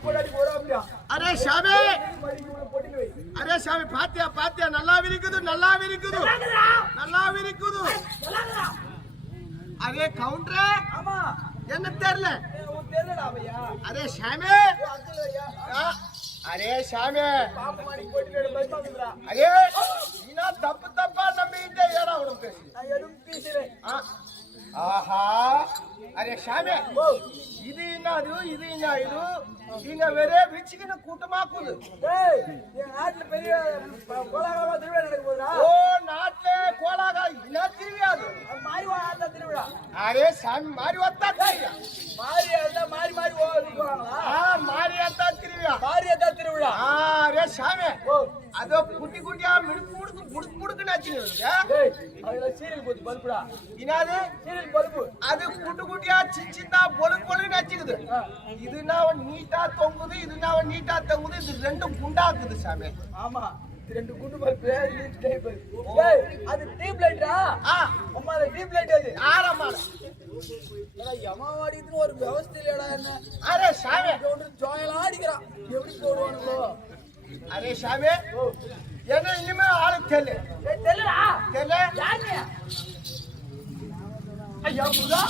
Array சாமி, array சாமி, பாத்தியா பாத்தியா, நல்லா விரிக்குது, நல்லா விரிக்குது, நல்லா விரிக்குது. அரே கவுண்டரே, என்ன தெரியல? அரே சாமி, அரே சாமி, அரே நீனா தப்பு தப்பா நம்பிட்டே ஏடா உனக்கு பேசு. ஆஹா, அரே சாமி, இது என்னது, இது என்ன இது? நீங்க வேற விச்சிக்கின கூட்டமாக்குது. பெரிய கோலாகலமா திருவிழா நடக்க போகுதா? ஓ, நாட்டுல கோலாகல என்ன திருவிழாது? மாரிவாத்தா திருவிழா. அரே சாமி, மாரிவாத்தா திருவிழா. மாரியாத்தா மாறி மாறி போவாங்களா? மாரியாத்தா திருவிழா. மாரியாத்தா திருவிழா. அரே சாமி, அதோ குட்டி குட்டியா மிடுக்கு முடுக்கு புடுக்கு புடுக்குன்னு வச்சுங்க. அதுல சீரியல் போச்சு பல்புடா. என்னது சீரியல் பல்பு? அது குட்டி குட்டியா சின்ன பொழுது பொழுது வச்சுக்குது. இதுனா நீட்டா தொங்குது, இதுனா நீட்டா தொங்குது. இது ரெண்டும் குண்டாக்குது சாமி. ஆமா, ரெண்டு குண்டு பல்பு, அது டியூப் லைட்டா? அம்மா, அது டியூப் லைட். அது ஆரமா யமாவாடின்னு ஒரு விவசாய இல்லடா. என்ன அரே சாமி, ஜோயலா அடிக்கிறான், எப்படி போடுவானுங்களோ? அரே சாமி, என்ன இனிமே ஆளு தெரியல. தெரியலடா. தெரியல யாருங்க? ஐயா புதா,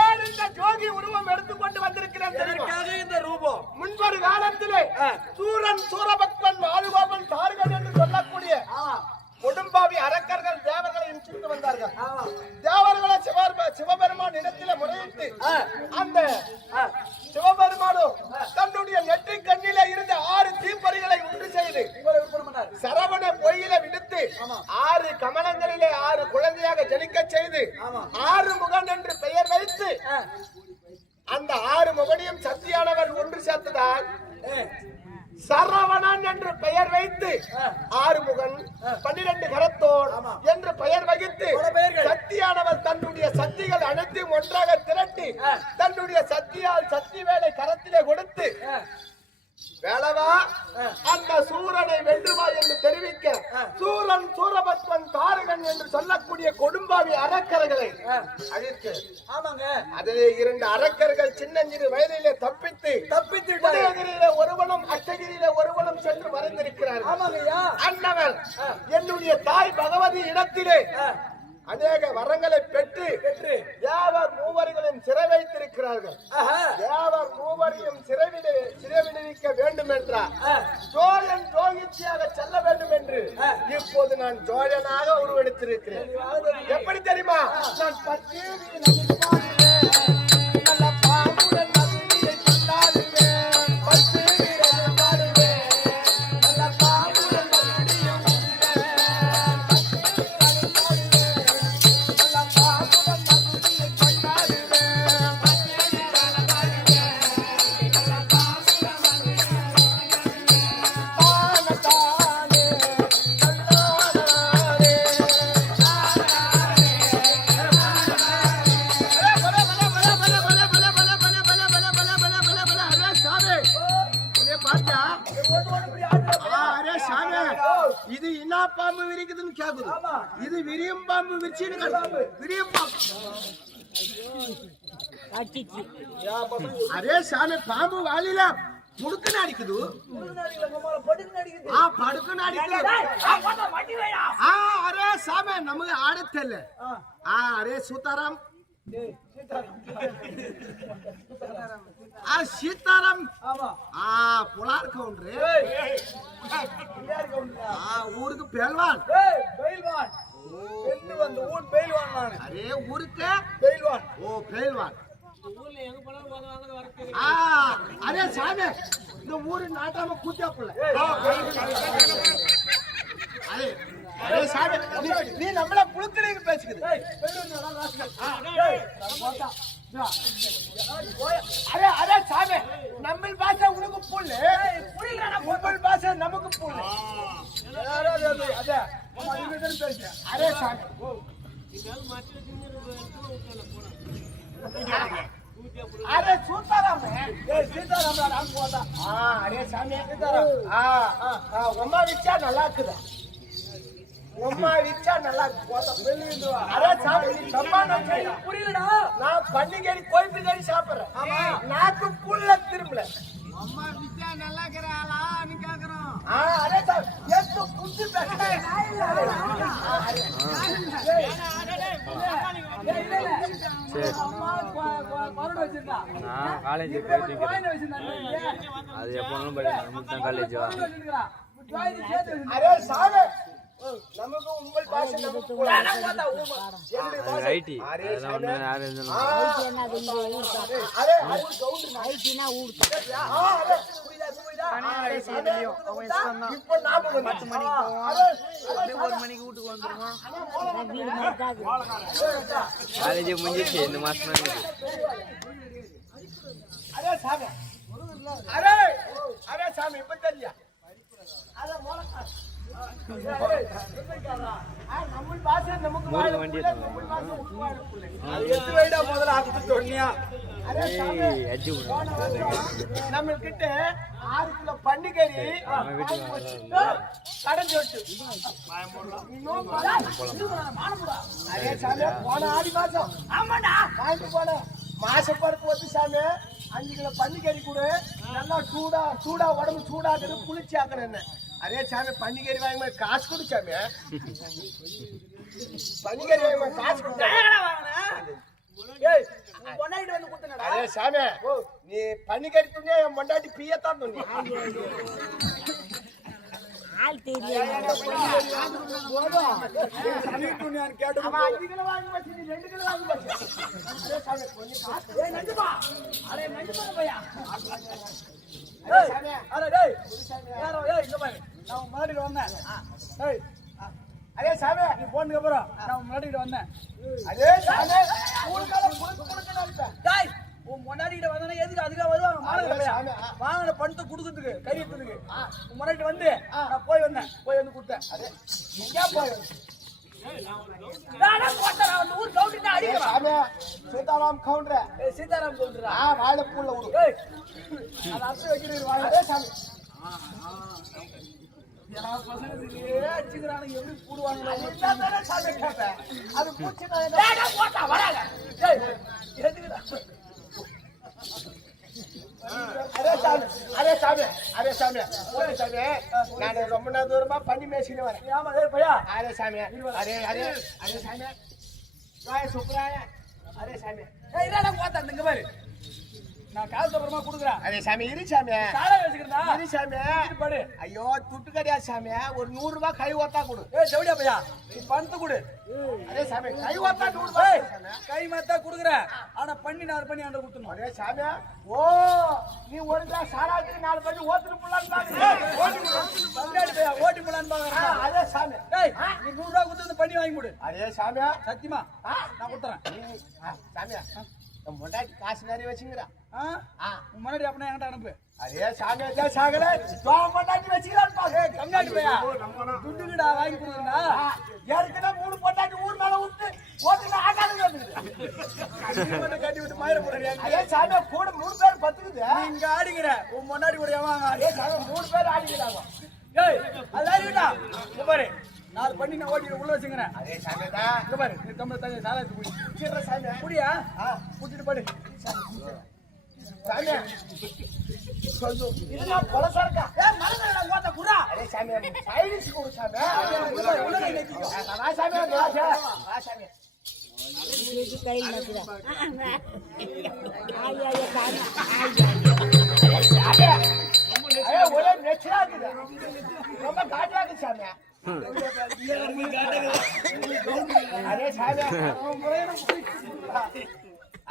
ஏன் இந்த ஜோகி உருவம் எடுத்துக்கொண்டு வந்திருக்கிறேன் தெரியுமா? இந்த ரூபம் முன்பொரு காலத்திலே சூரன் சூரபத்மன் மாலுபாபன் தார்கள் என்று சொல்லக்கூடிய கொடும்பாவி அரக்கர்கள் தேவர்களை இன்றிட்டு வந்தார்கள். தேவர்களை சிவபெருமான் இடத்திலே முறையிட்டு அந்த சிவபெருமானும் தன்னுடைய நெற்றி கண்ணிலே இருந்த 6 தீப்பொறிகளை உண்டு செய்து சரவண பொய்யில விடுத்து 6 கமலங்களிலே 6 குழந்தையாக ஜனிக்க செய்து 6 முகன் என்று பெயர் வைத்து அந்த 6 முகனையும் சக்தியானவர் ஒன்று சேர்த்ததால் சரவணன் என்று பெயர் வைத்து 6 முகன் 12 கரத்தோர் என்று பெயர் வகித்து சக்தியானவர் தன்னுடைய சக்திகள் அனைத்தையும் ஒன்றாக திரட்டி தன்னுடைய சக்தியால் சக்தி வேலை கரத்திலே கொடுத்து வேளவா அந்த சூரனை வென்றுவா என்று தெரிவிக்க சூரன் சூரபத்மன் தாரகன் என்று சொல்லக்கூடிய கொடும்பாவி அரக்கர்களை அழித்து, அதிலே 2 அரக்கர்கள் சின்னஞ்சிறு வயதிலே தப்பித்து உதயகிரியிலே ஒருவனும் அஷ்டகிரியிலே ஒருவனும் சென்று மறைந்திருக்கிறார்கள். அன்னவர் என்னுடைய தாய் பகவதி இடத்திலே அநேக வரங்களை பெற்று தேவர் மூவர்களையும் சிறை வைத்திருக்கிறார்கள். தேவர் மூவரையும் சிறை விடுவிக்க வேண்டும் என்றார். ஜோயன் ஜோகிச்சியாக செல்ல வேண்டும் என்று இப்போது நான் ஜோயனாக உருவெடுத்திருக்கிறேன். எப்படி தெரியுமா? நான் 10 இது என்ன பாம்பு விரிக்குதுன்னு கேக்குது. இது விரியும் பாம்பு விரிச்சின்னு விரியும் பாம்பு. அரே சாமி, பாம்பு வாலில முடுக்குன்னு அடிக்குது, படுக்குன்னு அடிக்குது. அரே சாமி, நமக்கு ஆட தெரியல. அரே சீதாராம், சீதாராம் புலார் கவுண்டரு ஊருக்கு பேல்வான். அரே ஊருக்கு பேல்வான். ஓ பேல்வான். அரே சாமி, இந்த ஊரு நாட்டாம கூட்டியா புள்ள. அரே சாமி, நீ நம்மள புழுக்கடைக்கு பேசுக்குது. அரே அரே சாமி, நம்ம பாஷை உனக்கு புல்லு, உங்கள் பாஷை நமக்கு புல்லு. அரே சாமி, அரே சீதாராம், சீதாராம் போதா. அரே சாமி, உமா வச்சா நல்லா இருக்குதா? உம்மா விச்சா நல்லா போத வெளியிடுவா. அரே சாமி சம்மானம் செய்ய புரியலடா. நான் பன்னிக்கறி கோயிப்பு கறி சாப்பிடுறேன். ஆமா நாக்கு புல்ல திரும்பல. அம்மா வித்யா நல்லா இருக்கறாளா நீ கேக்குறோம். அரே சாமி எத்து புத்தி பேச அம்மா பரோட வச்சிருந்தா. நான் காலேஜ் போயிட்டு வாயில வச்சிருந்தாங்க. அது எப்போனாலும் படிக்கணும் நமக்கு தான் காலேஜ் வா அரே சாமி நமக்கு உங்கள் பாஷை நமக்கு கூட அது ஐடி அதெல்லாம் ஒன்று யார் இருந்தாலும் அரே அது கவுண்டர் ஐடினா ஊர் அரே அவன் இஷ்டம் தான். இப்போ நாம 10 மணிக்கு போவோம். அப்படியே 1 மணிக்கு வீட்டுக்கு வந்துருவோம். வீடு மாதிரி காலேஜ் முடிஞ்சிச்சு இந்த மாசம் தான் இருக்குது. அரே சாமி அரே அரே சாமி இப்ப தெரியா அரே மோளக்கா நம்ம பாஷை நமக்கு மூணு வண்டி எத்து வைடா முதல்ல ஆத்து சொன்னியா. ஏய் அஜி நம்ம கிட்ட 6 கிலோ பன்னிக்கறி கடன் சொட்டு அரே சாமி போன ஆடி மாசம் ஆமாடா வாங்கிட்டு போன மாசப்படத்து வந்து சாமி 5 கிலோ பன்னிக்கறி கூட நல்லா சூடா உடம்பு சூடாக்குது குளிச்சு ஆக்கணும் என்ன. அரே சாமி பன்னிக்கறி வாங்கி காசு கொடு சாமி. பன்னிக்கறி வாங்கி காசு கொடு. பொண்டாட்டி வந்து குடுத்தனடா. அரே சாமி நீ பன்னிக்கறி துணியா என் பொண்டாட்டி பியத்தான் துணி. ஆள் தெரியாது சனி துணியான்னு கேட்டு அவன் 5 கிலோ வாங்கி வச்சு நீ 2 கிலோ வாங்கி வச்சு. அரே சாமி கொஞ்சம் காசு. ஏய் நெஞ்சுமா. அரே நெஞ்சுமா பையா. அரே சாமி அரே டேய். யாரோ ஏய் இங்க பாரு. நான் முன்னாடி வந்தேன். டேய். அரே சாமி நீ போனதுக்கு அப்புறம் நான் முன்னாடி வந்தேன். அரே சாமி ஊருக்கால குடுக்குறாங்க. டேய். உன் முன்னாடி வந்தா எதுக்கு அதுக்கு வருவாங்க மானங்க பையா. சாமி, வாங்குன பணத்தை குடுக்கிறதுக்கு கை எடுத்துக்கு. உன் முன்னாடி வந்து நான் போய் வந்தேன் கொடுத்தேன். அரே எங்க போய் நானா போட்டா அந்த ஊர் கவுண்டினா அடிக்கிறேன். சாமி சீதாராம் கவுண்டர் ஏய் சீதாராம் சொல்றா. வாழைப்பூல விடு. ஏய் அது அத்து வைக்கிறீங்க வாங்க. அரே சாமி யாரா பசங்க அடிச்சுக்கிறானுங்க எப்படி போடுவாங்க. என்னதானே சாமி கேப்பேன். அது பூச்சி நான் டேய் போட்டா வராங்க. டேய் எதுக்குடா. அரே சாமி அரே சாமி அரே சாமி அரே சாமி நான் ரொம்ப நேரம் தூரமா பண்ணி மேய்ச்சிட்டு வரேன். ஆமா டேய் பையா. அரே சாமி அரே அரே அரே சாமி ராய சுப்ராய அரே சாமி ஏய் இல்லடா போட்டா இங்க பாரு. நான் காசு அப்புறமா குடுக்குறேன். அரே சாமி இரு சாமி சாலை வச்சுக்கிறதா. இரு சாமி படு. ஐயோ துட்டு கிடையாது சாமி ஒரு 100 ரூபாய் கை ஓத்தா கொடு. ஏய் ஜவுடியா பையா நீ பணத்தை கொடு. அரே சாமி கை ஓத்தா 100 ரூபாய் ஏய் கை மாத்தா குடுக்குறேன். ஆனா பண்ணி 4 பண்ணி ஆண்ட குடுத்துறணும். அரே சாமி ஓ நீ ஒரு கிளாஸ் சாராத்துக்கு 4 பண்ணி ஓத்துட்டு புள்ளான்னு பாக்குற. ஓட்டி முடி. பங்காளி பையா ஓட்டி முடான்னு பாக்குறேன். அரே சாமி டேய் நீ 100 ரூபாய் குடுத்து பண்ணி வாங்கி கொடு. அரே சாமி சத்தியமா நான் குடுறேன். சாமி நம்ம பொண்டாட்டி காசு நிறைய வச்சுங்கிறா. உன் முன்னாடி அப்படின்னா என்கிட்ட அனுப்பு. அரே சாமி அதான் சாகல தோம் பொண்டாட்டி வச்சுக்கிறான்னு பாரு. கங்காடி பையா துட்டுக்குடா வாங்கி கொடுக்குறா. ஏற்கனவே 3 பொண்டாட்டி ஊர் மேல விட்டு ஓட்டுல ஆகாதுங்க. கட்டி விட்டு மயிர போடுறியா. அரே சாமி கூட 3 பேர் பத்துக்குது. இங்க ஆடிக்கிற உன் முன்னாடி கூட வாங்க. அரே சாமி 3 பேர் ஆடிக்கிறாங்க. ஏய் அதான் இருக்கா. இங்க பாரு 4 பண்ணி நான் ஓட்டி உள்ள வச்சுக்கிறேன். அரே சாமி தான் இங்க பாரு நீ தம்பி தண்ணி சாலாத்து குடி. சின்ன சாமி குடியா குடிச்சிட்டு படு. சாமி சொல்லு இதெல்லாம் கொலசா இருக்கா. ஏய் மறந்துடா ஓட்ட குறா. அரே சாமி சைடிஸ் கொடு சாமி. உள்ள கை வெச்சிக்கோ. வா சாமி வா சாமி இது கையில் நக்குதா ஐயா ஐயா காண சாமி அரே ஒரே நெச்சரா இருக்குது. ரொம்ப காட்டா இருக்கு சாமி. அரே சாமி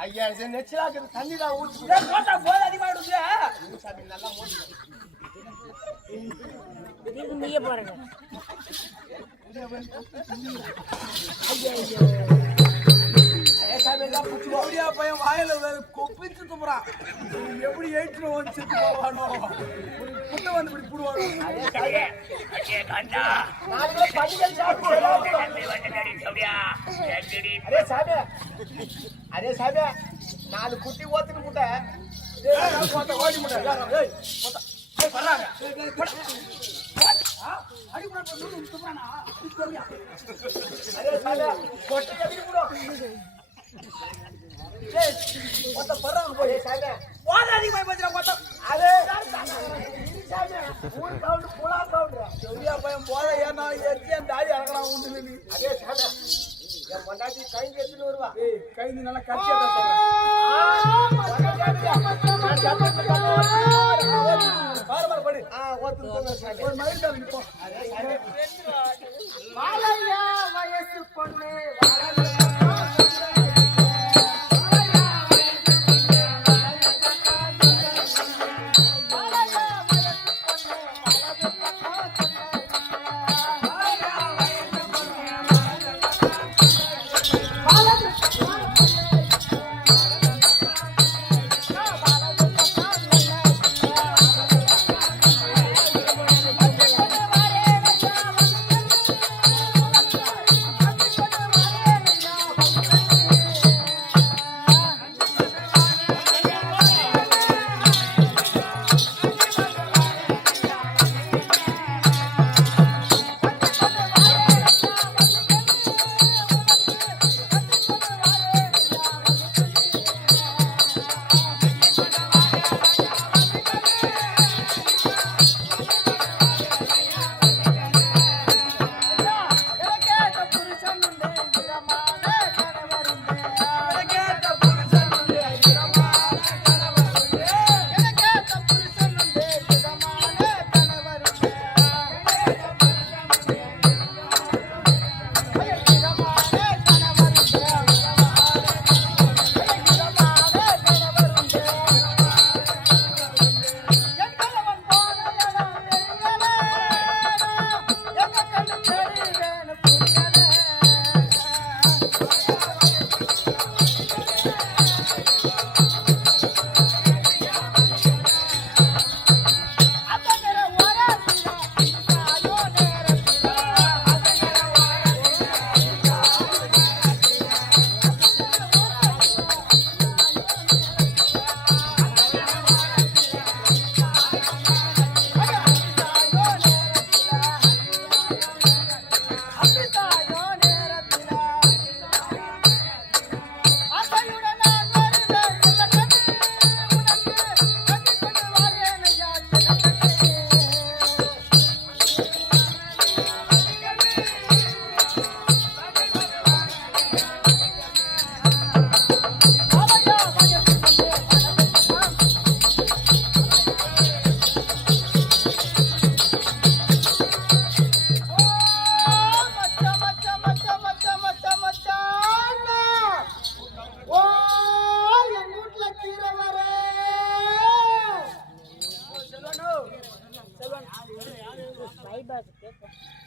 ஐயா இது நெச்சரா இருக்குது. தண்ணி தான் ஊத்து. ஏய் போட்டா போத அதிகமா விடுங்க. சாமி நல்லா மூடி. இது நீயே போறங்க அரே சாமி எல்லாம் புடிச்சு ஓடியா பையன் வாயில கொப்பிச்சு துப்புறான். எப்படி ஏற்று வந்து செத்து போவானோ. ஒரு புட்ட வந்து இப்படி புடுவானோ. நாளைக்கு பண்டிகை சாப்பிடு. அரே சாமி அரே சாமி 4 குட்டி ஓத்துட்டு முட்ட. ஏய் போட்ட ஓடி முடா. ஏய் போட்ட. ஏய் வராங்க. அரே சாமி கொட்டை எதிரி புடோ டேய் ஒத்த பறாங்க போய் சாமி வாடா அதிகமா பேசுற கொட்ட அரே சாமி ஊர் கவுண்ட் புலா கவுண்ட் சரியா பையன் போற ஏன்னா ஏத்தி அந்த தாடி அடங்கறான் உண்டு நீ அதே சாமி என் பொண்டாட்டி கைங்க எடுத்துட்டு வருவா ஏய் கை நீ நல்லா கச்சியா பேசுற பாரு படி ஒரு மயில் தான் நிப்போ வாழையா வயசு பொண்ணு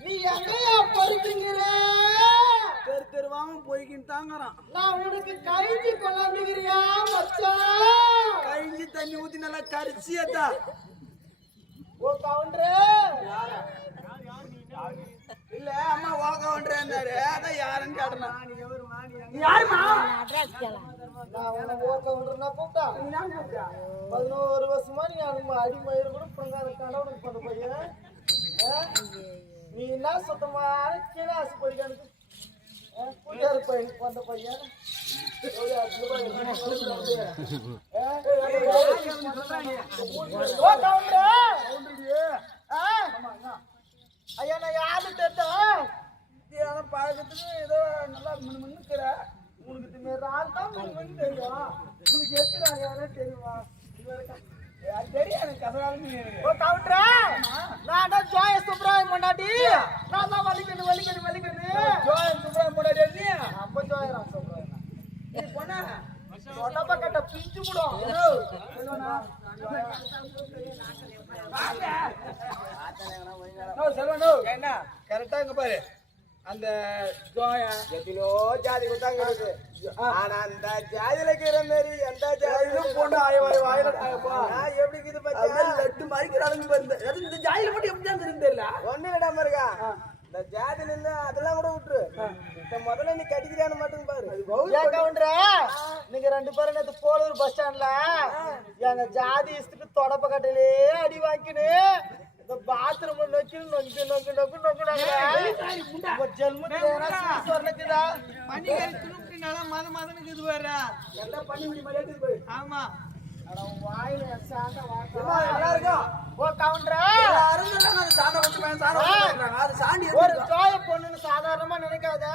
நீ எங்கயா பொறுக்குங்கிற தெரு தெருவாம போய்கின்னு தாங்கறான் நான் உனக்கு கழிஞ்சு கொண்டாந்துக்கிறியா மச்சான் கழிஞ்சி தண்ணி ஊத்தி நல்லா கரிச்சியதா ஓ கவுண்டரே இல்ல அம்மா வா கவுண்டரேன்னாரு அதான் யாருன்னு கேட்டனா யாருமா அட்ரஸ் கேளா நான் உன்னை ஓ கவுண்டர்னா கூப்பிட்டா 11 வருஷமா நீ அடிமயிறு கூட பொங்காத கடவுளுக்கு பண்ண பையன் நீ என்ன சுத்தமான கீழே ஆசை படிக்கானுக்கு கூட்டியாரு பையனுக்கு வந்த பையன் ஓ கவுண்டரே ஐயா நான் யாரு தெரியும் பழக்கத்துக்கு ஏதோ நல்லா முன்னுக்கிற உனக்கு திமிர ஆள் தான் உனக்கு தெரியும் உனக்கு எத்தனை யாரே தெரியுமா தெரியும் எனக்கு கதறாலும் ஓ கவுண்டரா நான் தான் ஜோய சுப்ராயம் பொண்டாட்டி நான் தான் வலிக்கணும் ஜோயன் சுப்ராயம் போடாடி அப்ப ஜோயரா சுப்ராயம் நீ போனா உடம்ப கட்ட பிச்சு விடும் செல்வனோ என்ன கரெக்டா இங்க பாரு அந்த ஜோயா எதிலோ ஜாதி கொடுத்தாங்க எனக்கு ஆனா அந்த ஜாதியில இருக்கிற மாதிரி எந்த ஜாதியிலும் போட்டு ஆயவாய் வாயில ஆயப்பா எப்படி இருக்குது பத்தியா லட்டு மறிக்கிறாங்க பாரு இந்த ஜாயில மட்டும் எப்படி தான் தெரியல ஒண்ணு விடாம இருக்கா இந்த ஜாதியில இருந்து அதெல்லாம் கூட விட்டுரு இந்த முதல்ல நீ கடிக்கிறான்னு மட்டும் பாரு கவுண்டரா நீங்க 2 பேரும் நேத்து போலூர் பஸ் ஸ்டாண்ட்ல எங்க ஜாதி இஷ்டத்துக்கு தொடப்ப கட்டையிலே அடி வாங்கினு இந்த பாத்ரூம் நோக்கி நோக்கி நோக்கி நோக்கி நோக்கி ஜென்மத்தில் சொன்னக்குதா பனிக்காரி துணுக்குனால மதனுக்கு இது வர என்ன பண்ணி மரியாதை போய் ஆமா வாயில சாண்ட நல்லா இருக்கும் ஓ கவுண்டரா ஒரு ஜோய பொண்ணுன்னு சாதாரணமா நினைக்காத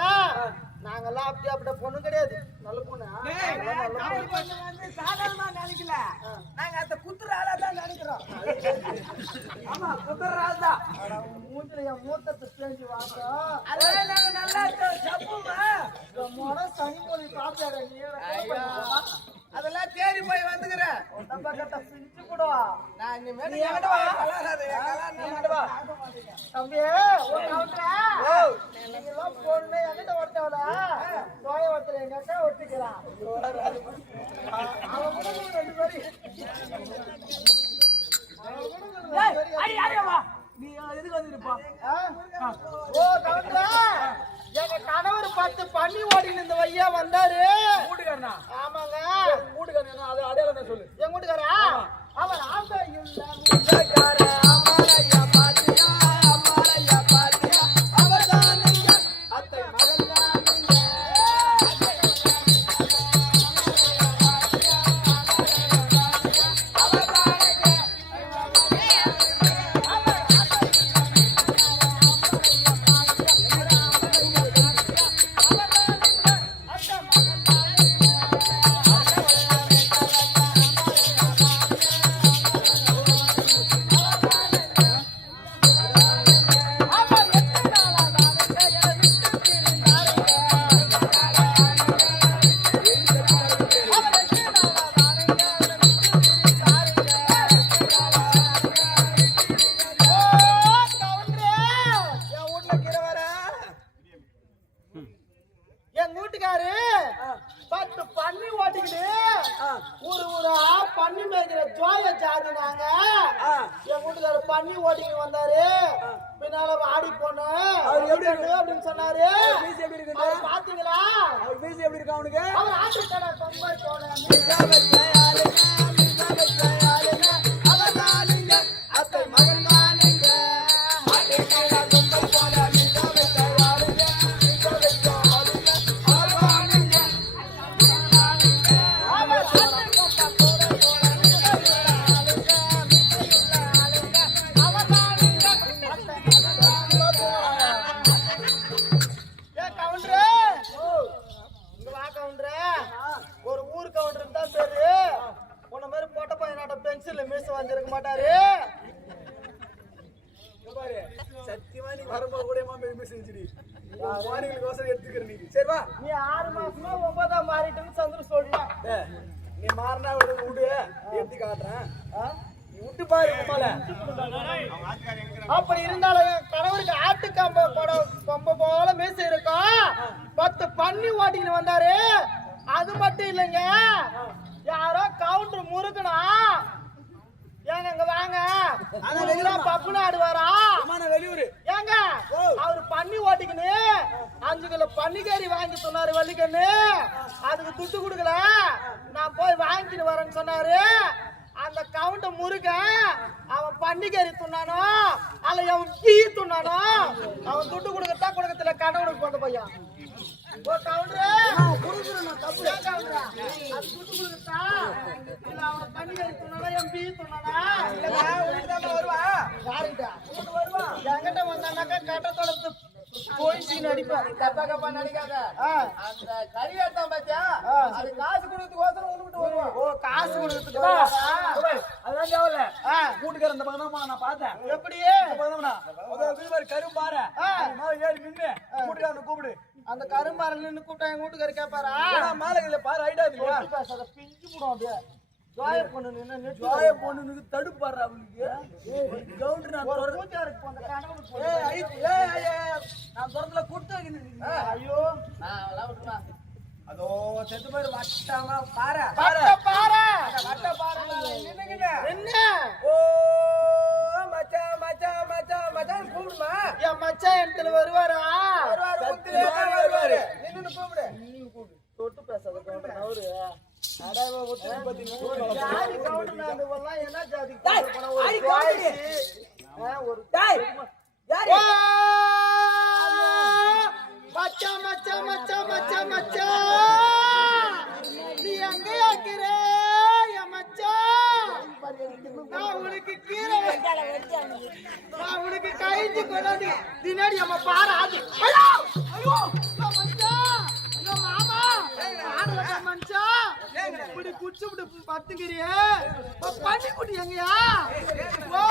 நாங்கெல்லாம் அப்படியே பொண்ணு கிடையாது நல்ல பொண்ணு சாதாரணமா நினைக்கல நாங்க அந்த குத்துற ஆளா தான் நினைக்கிறோம் ஆமா குத்துற ஆள் தான் மூஞ்சில என் மூத்தத்தை செஞ்சு வாங்க நல்லா சனி மொழி பாப்பாரு அதெல்லாம் தேடி போய் வந்துக்கிறேன் பொண்ணு என்கிட்ட ஒருத்தவள தோய ஒருத்தர் எங்க அக்கா ஒத்துக்கிறான் நீ எதுக்கு வந்துருப்பா ஓ கவுண்டரா எங்க கணவர் 10 பண்ணி ஓடின்னு இந்த வையா வந்தாரு வீட்டுக்காரனா ஆமாங்க வீட்டுக்காரனா அது அடையாளம் சொல்லு எங்க வீட்டுக்காரா அவர் ஆசை இல்ல வீட்டுக்கார அம்மாளையா பாத்தியா அம்மாளையா பாத்தியா அவதானங்க அத்தை மகன் தானங்க என் வீட்டுக்காரு 10 பண்ணி ஓட்டிக்கிட்டு ஊரா பண்ணி மேய்க்கிற ஜோய ஜாதி நாங்க என் வீட்டுக்காரு பண்ணி ஓட்டிக்கிட்டு வந்தாரு பின்னால ஆடி போன எப்படி இருக்கு அப்படின்னு சொன்னாரு பாத்தீங்களா எப்படி இருக்கு அவனுக்கு அவர் ஆட்டு கடை தொம்பை போன அத்தை மகன் தானுங்க ஒரு ஊர் கவுண்டர் தான் பேரு உன்ன மாதிரி போட்ட பையனாட்ட பென்சில் மிஸ் வந்திருக்க மாட்டாரு சத்தியமா நீ வரும்போது கூட மிஸ் எடுத்துக்கிற நீ சரி வா நீ 6 மாசமா 9ஆம் மாறிட்டுன்னு சந்திர சொல்ற நீ மாறினா விடு எடுத்து காட்டுறேன் நீ விட்டு பாரு அப்படி இருந்தாலும் கணவருக்கு ஆட்டு கொம்ப போல மீச இருக்கும் 10 பண்ணி ஓட்டிக்கிட்டு வந்தாரு அது மட்டும் இல்லைங்க யாரோ கவுண்டர் முறுக்கனா ஏங்க இங்க வாங்க பப்புன்னு ஆடுவாரா வெளியூர் ஏங்க அவரு பண்ணி ஓட்டிக்கின்னு 5 கிலோ பன்னிக்கறி வாங்கி சொன்னாரு வள்ளிக்கண்ணு அதுக்கு துட்டு கொடுக்கல நான் போய் வாங்கிட்டு வரேன்னு சொன்னாரு அந்த கவுண்டர் முருக அவன் பன்னிக்கறி துண்ணானோ அல்ல அவன் பீ துண்ணானோ அவன் துட்டு கொடுக்கத்தா கொடுக்கத்துல கடவுளுக்கு போட்ட பையன் ஓ கவுண்டரே குடுக்குறேன் தப்பு கவுண்டரா அது துட்டு கொடுக்கத்தா இல்ல அவன் பன்னிக்கறி துண்ணானோ அவன் பீ துண்ணானா இல்ல உனக்கு வருவா யாருடா உனக்கு வருவா என்கிட்ட வந்தானாக்கா கட்டத்தோட போயிச்சு நடிப்பேன் கப்பா நடிக்காத அந்த கறி எடுத்தான் பாத்தியா அது காசு கொடுக்கறதுக்கு உனக்கிட்ட வருவான் ஓ காசு கொடுக்கறதுக்கு அதான் தேவல கூட்டுக்கார அந்த பக்கம் நான் பார்த்தேன் எப்படி கரும் பாரு ஏறி நின்று கூட்டுக்காரனை கூப்பிடு அந்த கரும்பாறை நின்று கூப்பிட்டா எங்க வீட்டுக்காரர் கேட்பாரா மாலைகளை பாரு ஐடியா இல்லையா பேசாத பிஞ்சு போடும் அப்படியே ஜாய பொண்ணுக்கு தடுப்பாரு அவளுக்கு கவுண்டர் நான் தூரத்துல கொடுத்து ஐயோ அதோ செத்து பேர் வட்டாம பாரு வட்ட பாரு என்ன ஓ மச்சான் மச்சான் மச்சான் மச்சான் கூப்பிடுமா என் மச்சான் இடத்துல வருவாரா வருவாரு நின்னு கூப்பிடு தொட்டு பேசாத கவுண்டர் அவரு யாரு கவுண்டர் என்ன ஜாதி ஒரு டேய் யாரு ஓ! மச்சான் மச்சான் மச்சான் மச்சான் மச்சான் நீ எங்க இருக்கிற என் மச்சான் நான் உனக்கு கீரை நான் உனக்கு கைஞ்சி கொண்டாடி தினாடி அம்மா பாரு ஆதி ஐயோ ஐயோ மச்சான் ஐயோ மாமா ஆடுற மச்சான் இப்படி குச்சி விட்டு பத்துக்கிறியே பண்ணி குட்டி எங்கயா ஓ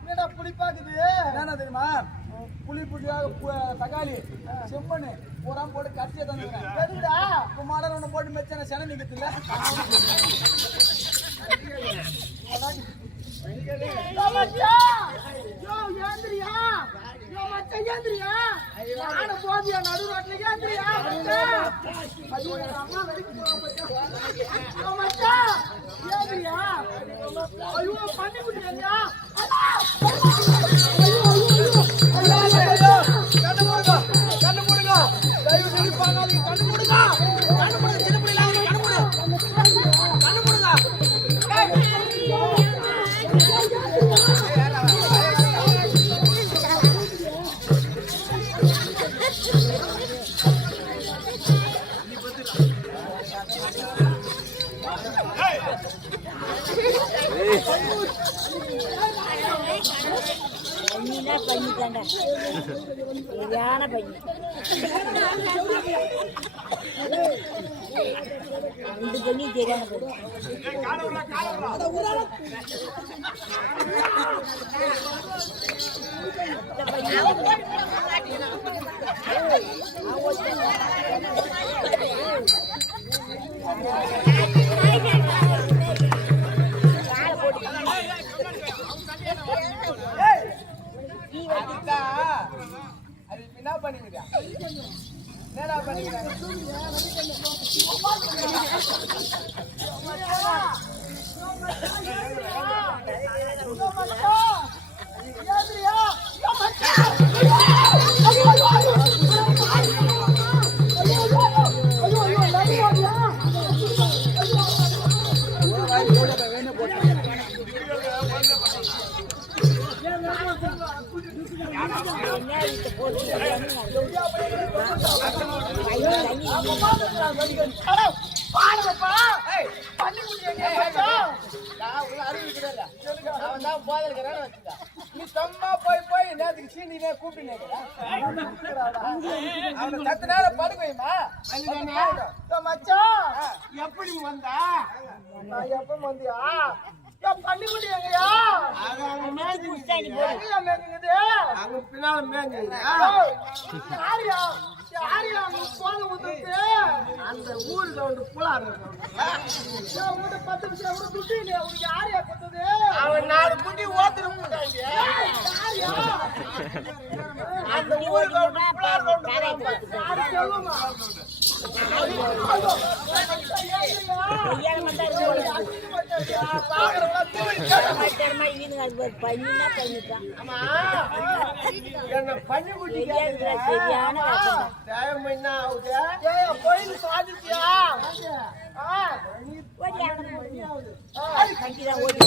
என்னடா புளிப்பாக்குது என்ன தெரியுமா புளி புளியாக தக்காளி செம்மண்ணு பூராம் போட்டு கட்டியே தந்துருக்கேன் எதுடா மாடல் ஒன்று போட்டு மெச்சன சென நிற்கிறது இல்லை போதியா நடு ரோட்ல ஏந்திரியா ஐயோ பண்ணி குடியா கண்ணு போடுங்க தயவு செஞ்சு பார்க்காதீங்க கண்ணு போடுங்க கண்ணு போடுங்க சின்ன பிள்ளைங்க கண்ணு போடுங்க கண்ணு போடுங்க பண்ணினா பண்ணிட்டாண்டா சரியான பண்ணி இந்த பண்ணி சரியான பண்ணி அது என்ன பண்ணிக்கிறா என்னடா பண்ணிக்கிறாங்க நீ சும்மா போய் போய் நேரத்துக்கு சீனினே கூப்பிட்டு சத்து நேரம் படுக்கையுமா மச்சான் எப்படி வந்தா நான் எப்ப வந்தியா பண்ணிக்குடி எங்கயா எங்கயா மேங்குது அங்க பின்னால மேஞ்சுங்க யாரியா யாரியா போன ஊத்துட்டு அந்த ஊருக்கு வந்து புலாரு உங்கள்கிட்ட 10 நிமிஷம் கூட துட்டு இல்லையா உனக்கு யாரியா கொடுத்தது அவன் 4 குட்டி ஓத்துட்டு போட்டாங்க யாரியா அந்த ஊருக்கு வந்து புலாரு வந்து யாரு சொல்லுமா பண்ணினா பண்ணிட்டான் என்ன பண்ணி குட்டி சரியான டைம் என்ன ஆகுது கோயில் சாதிச்சியா கட்டிதான் ஓடி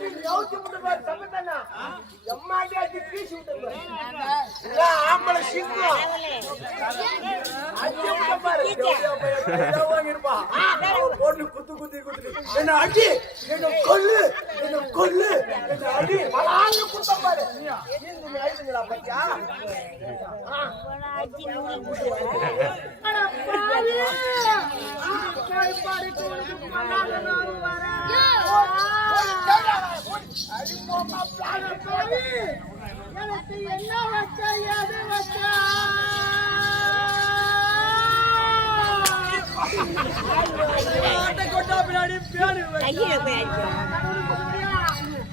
அடி நவுத்தி விட்டு பாரு சம்பந்தனா எம்மாடி அடி பீசி விட்டு பாரு ஆம்பளை சிங்கம் அடி விட்டு பாரு வாங்கிருப்பா பொண்ணு குத்து குத்தி குத்தி என்ன அடி என்ன கொல்லு என்ன அடி பலாங்க குத்த பாரு நீங்க ஐதுங்களா பச்சா அடி நூறு குத்து அட பாவி காய் பாடி கோலுக்கு பண்ணாத நான் வரேன் அடி போமா பிளான் பாவி எனக்கு என்ன வச்ச எது வச்ச ஆட்டை கொட்டா பின்னாடி பேரு கையில போய் அடிப்போம்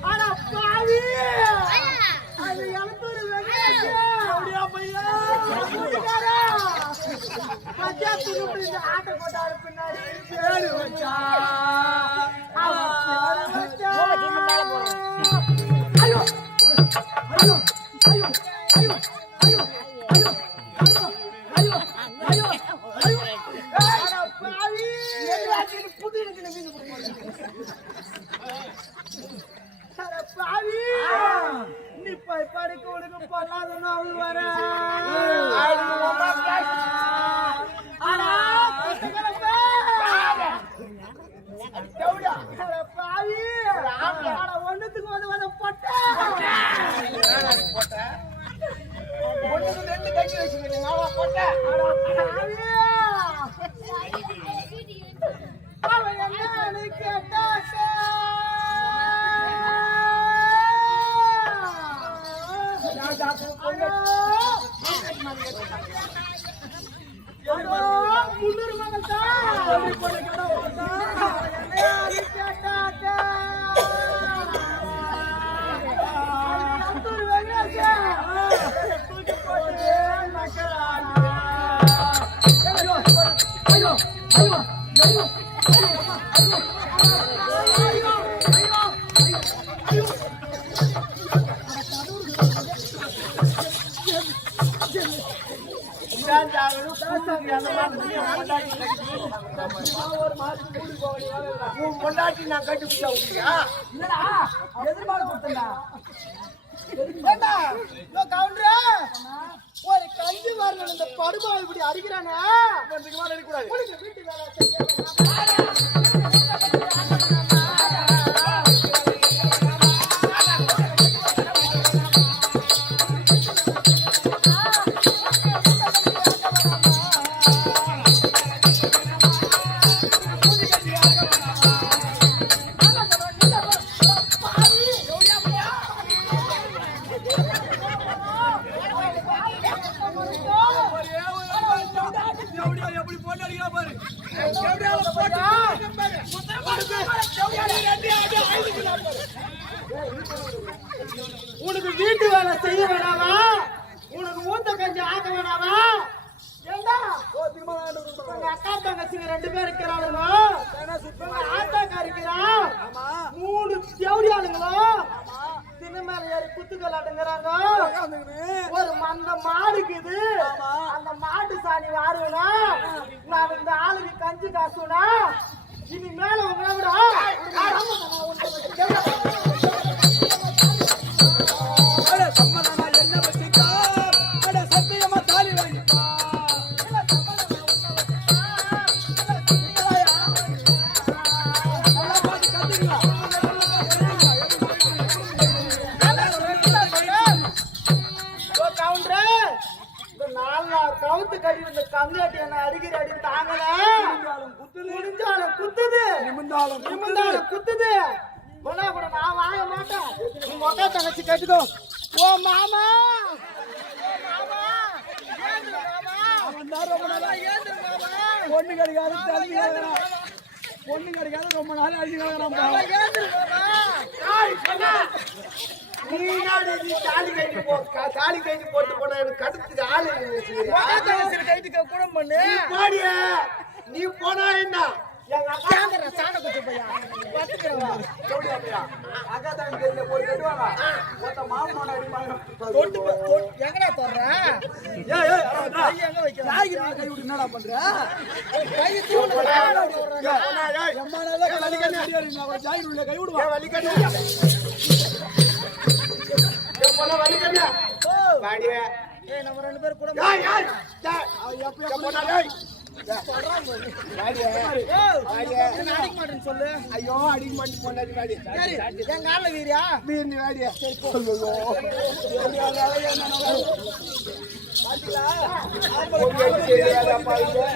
அட பாவி அது எழுத்தூர் வெங்கடேஷ் அப்படியா பையா கூட்டுக்காரா பஞ்சாயத்து இப்படி இந்த ஆட்டை போட்டாரு பின்னாடி பேரு வச்சா போடி முன்னால போறோம் ஐயோ ஐயோ ஐயோ ஐயோ ஐயோ ஐயோ ஐயோ ஐயோ ஐயோ அட பாவி என்னாச்சு புது எனக்கு மீன் கொடுங்க அட பாவி நீ போய் படிக்க உனக்கு பண்ணாத நான் வரேன் அடா குட்டகரப்பா டவுடா அட பாவி அட ஒண்ணுத்துக்கு வந்து பொட்ட ஒண்ணுக்கு ரெண்டு கட்டி வச்சுக்கிட்டு மாவா போட்ட அட பாவி அவன் என்னன்னு கேட்டாக்க முன்னூறு மகள் தான் கேட்டாக்க தூக்கி போட்டு ஐயோ ஐயோ ஐயோ பொண்டாட்டி நான் கட்டிப்பிட்டா விட்டியா என்னடா எதிர்பார்ப்பு கொடுத்தா ஒரு கஞ்சி வரணும் இந்த படுபாவை இப்படி அடிக்கிறானே இருக்கக்கூடாது வீட்டு வேலை செய்ய எப்படி போட்டு அடிக்கிறா பாரு உனக்கு வீட்டு வேலை செய்ய வேணாமா உனக்கு ஊத்த கஞ்சி ஆக்க வேணாமா ஏண்டா உங்க அக்கா தங்கச்சிங்க ரெண்டு பேர் இருக்கிறாளுங்க உங்க ஆத்தாக்கா இருக்கிறா 3 தேவடி ஆளுங்களும் தின மேல ஏறி குத்துக்கலாட்டுங்கிறாங்க ஒரு மந்த மாடுக்குது அந்த மாட்டு சாணி வாருவனா நான் இந்த ஆளுக்கு கஞ்சி காசுனா இனி மேல உங்களை விட என்ன வச்சுக்கா அட சத்தியமா தாலி வாங்கிப்பா கவுத்து கட்டி இந்த கம்மியாட்டி என்ன அடிக்கிற அடி தாங்கல முடிஞ்சாலும் குத்துது நிமிந்தாலும் குத்துது போனா கூட நான் வாங்க மாட்டேன் நீ மொக்க தங்கச்சி கட்டிக்கோ ஓ மாமா அவன் தான் ரொம்ப நாளா பொண்ணு கிடைக்காது தள்ளி பொண்ணு கிடைக்காது ரொம்ப நாள் அழிஞ்சுக்கிறான் நீ தாலி கட்டி போட்டு போன எனக்கு கடுத்துக்கு ஆளு கைட்டுக்க கூட பண்ணு பாடிய நீ போனா என்ன எங்க அக்கா சாண குச்சி பையா பத்துக்கிறவா அக்கா தான் தெரியல போய் கட்டுவாங்க மாமனோட அடிப்பாங்க. எங்கடா தர்ற ஏய் ஏய் அரா எங்க வைக்கிற யாருக்கு கை விட்டு என்னடா பண்ற? கை தூக்கு அம்மா நல்லா கலிக்கண்ணே அடியாரீங்க. அவ ஜாயின் உள்ள கை விடுவா. வலிக்கண்ணே எப்போனா வலிக்கண்ணே வாடியே ஏய் நம்ம ரெண்டு பேரும் கூட ஏய் ஏய் எப்போனா டேய் என்ன அடிக்க மாட்டேன்னு சொல்லு. ஐயோ அடிக்க மாட்டேன் பொண்டாட்டி வாடி சரி என் கால்ல வீரியா மீன் வாடியே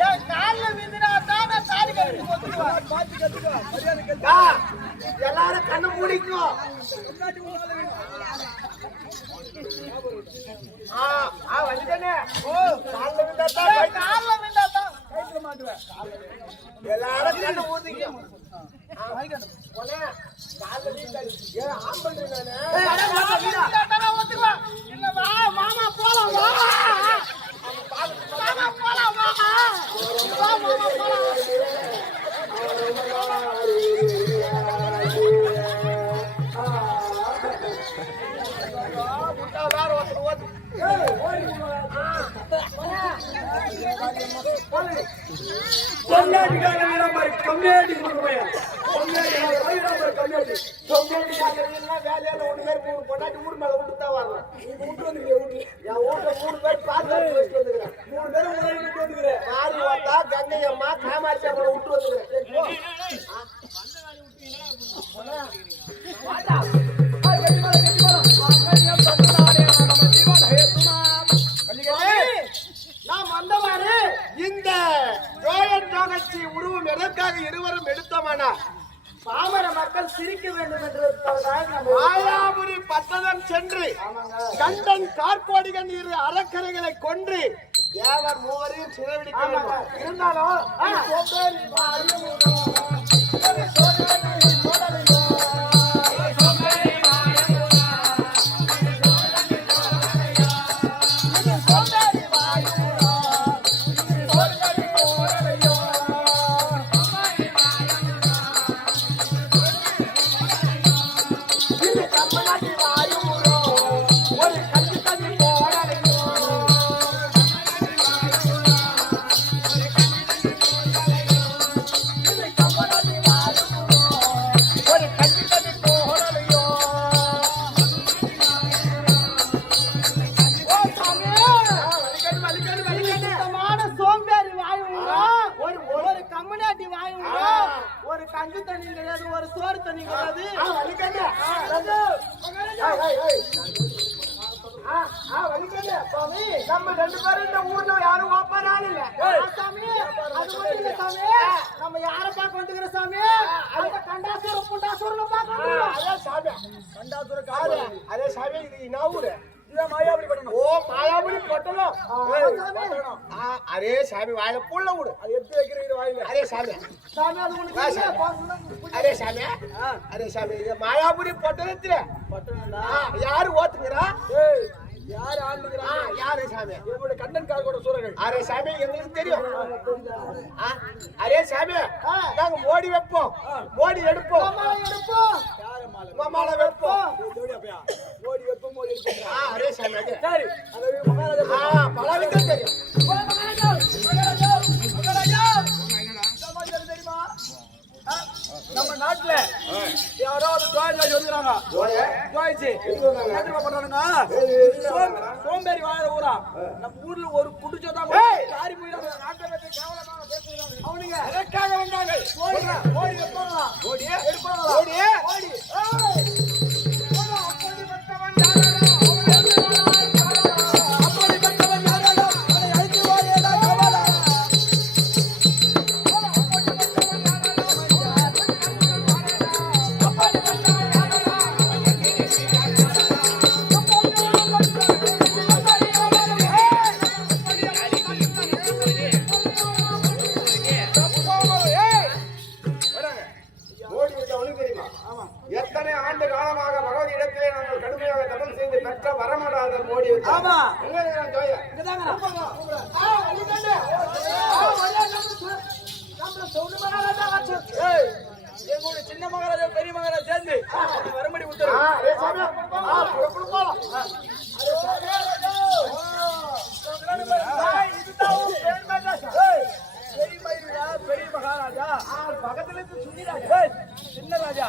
என் கால்ல வீந்தினா தான் நான் தாலி கட்டி போட்டுருவேன். பாத்து கத்துக்கோ. மரியாதை கத்து. எல்லாரும் கண்ணு மூடிக்கும் வலிக்கண்ணே கால்ல விழுந்தா என் கால்ல வீந்தா தான் கைத்துல மாட்டுவேன். எல்லாரும் கண்ணு மூடிக்கும் ஆம்பளை மாமா போலாம் வா மாமா போலாம் மாமா வா மாமா போலாம் பொண்டாட்டிக்காக நீரா மாதிரி கம்மியாடி கொடுப்பையா. பொண்டாட்டிக்காக வயிறா மாதிரி கம்மியாடி. வேலையால ஒண்ணு பேர் மூணு பொண்டாட்டி ஊர் மேல விட்டுதான் வரலாம் நீங்க விட்டு வந்துருக்கீங்க வீட்டுல. என் ஊர்ல 3 பேர் பார்த்து வச்சுட்டு வந்துக்கிறேன் 3 பேரும் உங்களை விட்டு வந்துக்கிறேன். மாறி ஓட்டா கங்கை அம்மா காமாட்சி அம்மா விட்டு வந்துக்கிறேன் நாம் வந்தவாறு இந்த ஜோயன் ஜோகச்சி உருவம் எதற்காக இருவரும் எடுத்தோமானா பாமர மக்கள் சிரிக்க வேண்டும் என்று மாயாபுரி பட்டணம் சென்று கண்டன் கார்கோடிகன் இரு அரக்கரைகளை கொன்று தேவர் மூவரையும் சிறைபிடிக்க வேண்டும். இருந்தாலும் ஒரு கஞ்சி தண்ணி கிடையாது, ஒரு சோறு தண்ணி கிடையாது. நம்ம 2 பேரும் இந்த ஊர்ல யாரும் ஓப்பரான் இல்ல சாமி அது மட்டும் இல்ல சாமி, நம்ம யார பார்க்க வந்துக்கிற சாமி, அந்த கண்டாசுர புண்டாசுரனை பார்க்க வந்துக்கிறோம். அதே சாமி கண்டாசுர காரு. அதே சாமி இது என்ன ஊரு? இதான் மாயாபுரி பட்டணம். ஓ மாயாபுரி பட்டணம். பட்டணம். அரே சாமி வாயில புள்ள விடு. அது எடுத்து வைக்கிறீங்க வாயில. அரே சாமி சாமி அது உனக்கு வா சாமி. அரே சாமி அரே சாமி இது மாயாபுரி பட்டணத்துல யாரு ஓட்டுங்கிறா? ஏய் யார் ஆளுங்கறா? யாரு சாமி? என்னோட கண்ணன் கார்கோட சூரர்கள். அரே சாமி எங்களுக்கு தெரியும். அரே சாமி நாங்க மோடி வைப்போம், மோடி எடுப்போம், எடுப்போம். யார மாலை? மாமால வைப்போம். ஜோடி அப்பயா. ஓடி வைப்போம் ஓடி வைப்போம். அரே சாமி அது சரி. அது மகாராஜா பலவிதம் தெரியும். நம்ம நாட்டுல யாராவது துவாயிஜி வந்துறாங்க. துவாயிஜி என்ன பண்றானுங்க? சோம்பேறி வாழற ஊரா. நம்ம ஊர்ல ஒரு குடிச்சதா காரி போயிடாத. நாட்டை பத்தி கேவலமா பேசுறாங்க. அவனுங்க எதற்காக வந்தாங்க? ஓடி ஓடி வைப்பாங்களா? ஓடி எடுப்பாங்களா? ஓடி ஓடி அப்படி பட்டவன் யாரடா? அப்படி பட்டவன் யாரடா? அவனை அழைத்து வாயேடா கவலா. எத்தனை ஆண்டு காலமாக பகவதி இடத்திலே நாங்கள் கடுமையாக தபம் செய்து பெற்ற வரமடாத மோடி ஆமா ஜோயா இங்கதாங்க எங்களுடைய சின்ன மகாராஜா பெரிய மகாராஜா சேர்ந்து முடிச்சு வரும்படி உத்தரவு. அரே சாமி புறப்படு போலாம். இதுதான் உன் பேர் மகாராஜா. பெரிய மயிலா, பெரிய மகாராஜா. பக்கத்துல இருந்து சுனிராஜா. ஏய், சின்ன ராஜா.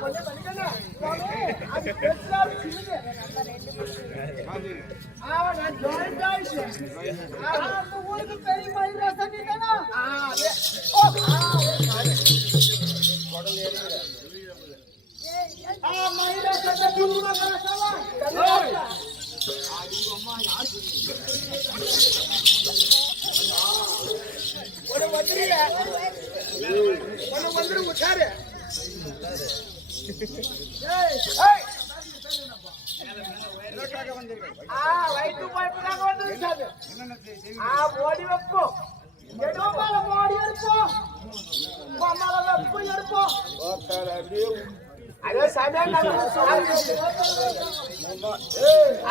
கொஞ்சம் பண்ணிக்கண்ணா. சாமி, அது பெருசா சின்னது. நான் ஜாயின் ஆயிட்டேன். அந்த ஊருக்கு பெரிய மகாராஜா நீதானா? அதே. மகாராஜா குரு மகாராஜா. ஒரு வந்துருங்க. ஒண்ணு வந்துரு உச்சாரு. வயிற்று பைப்புக்காக வந்து சாமி. ஓடி வைப்போம். எடுப்போம், ஓடி எடுப்போம். மாமால வெப்பு எடுப்போம். அரே சாமி நாங்க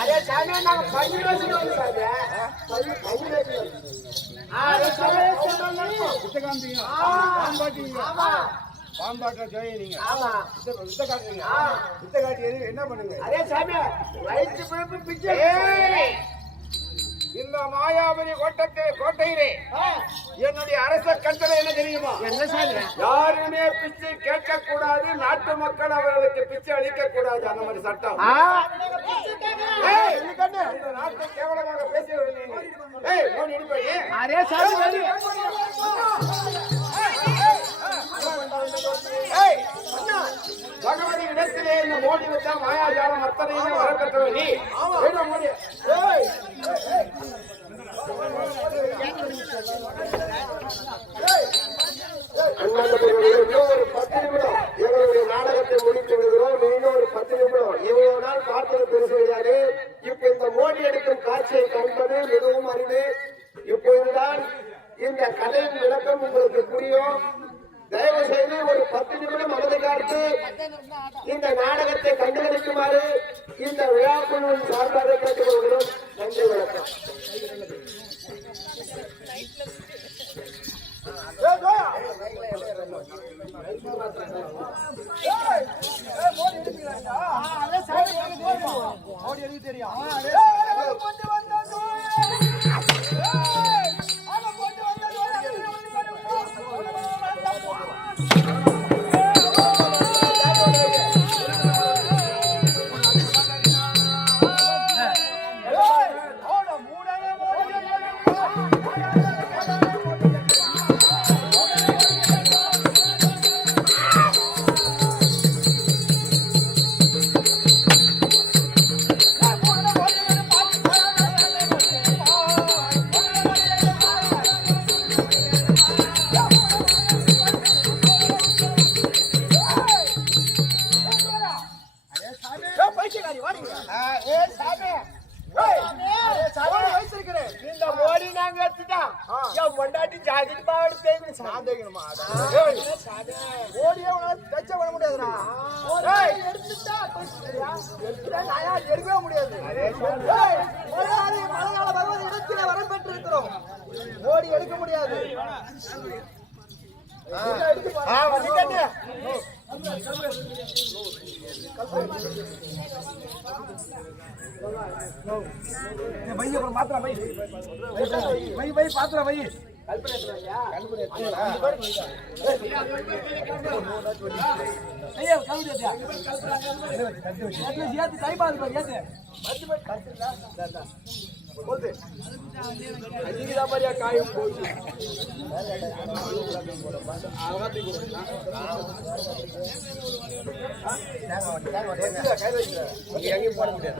அரே சாமி நாங்க பள்ளி வச்சுட்டோம் சாமி. பள்ளி வச்சுட்டோம். அரே சாமி சொல்றாங்க. ஆமா. பாம்பாட்ட ஜோதி நீங்க ஆமா. வித்த காட்டுறீங்க. வித்த காட்டி என்ன பண்ணுங்க? அரே சாமி வயிற்று பிழப்பு பிச்சை. இந்த மாயாவரி கோட்டையிலே என்னுடைய அரச கட்டளை என்ன தெரியுமா? என்ன சாமி? யாருமே பிச்சை கேட்க கூடாது, நாட்டு மக்கள் அவர்களுக்கு பிச்சை அளிக்க கூடாது. அந்த மாதிரி சட்டம். ஏய் இந்த நாட்டை கேவலமாக பேசுகிறீங்க. ஏய் மோடி இடிப்படி. அரே சாமி வரி. ஏய் அண்ணா, பகவதி இடத்திலே இந்த மோடி வச்சா மாயாஜாலம் அத்தனையுமே வரக்கட்டவை நீ. ஏடா மோடி. ஏய் இன்னொரு 10 நிமிடம் எங்களுடைய நாடகத்தை முடித்து விடுகிறோம். இன்னொரு 10 நிமிடம் இவ்வளவு நாள் பார்த்தது பெருசுகிறாரு. இப்ப இந்த மோடி எடுக்கும் காட்சியை காண்பது மிகவும் அரிது. இப்பொழுதுதான் இந்த கதையின் விளக்கம் உங்களுக்கு புரியும். தயவு செய்து ஒரு 10 நிமிடம் அமைதி காத்து இந்த நாடகத்தை கண்டுகளிக்குமாறு இந்த விழா குழுவின் சார்பாக கேட்டுக்கொள்கிறோம். நன்றி, வணக்கம். மோடி எனக்கு தெரியும். இந்த மோடி நாங்க எடுத்துட்டோம். என் பொண்டாட்டி ஜாக்கெட் பாவாடை தேய்க்கணும். நான் தேய்க்கணுமா? மோடியே தச்ச பண்ண முடியாதுடா. எடுக்கவே முடியாது. மலையாள பகவதி இடத்திலே வரம் பெற்றிருக்கிறோம். மோடி எடுக்க முடியாது. மாத்திரம் வை பாத்திரம் வை. காயும் போய் எங்கேயும் போட முடியாது.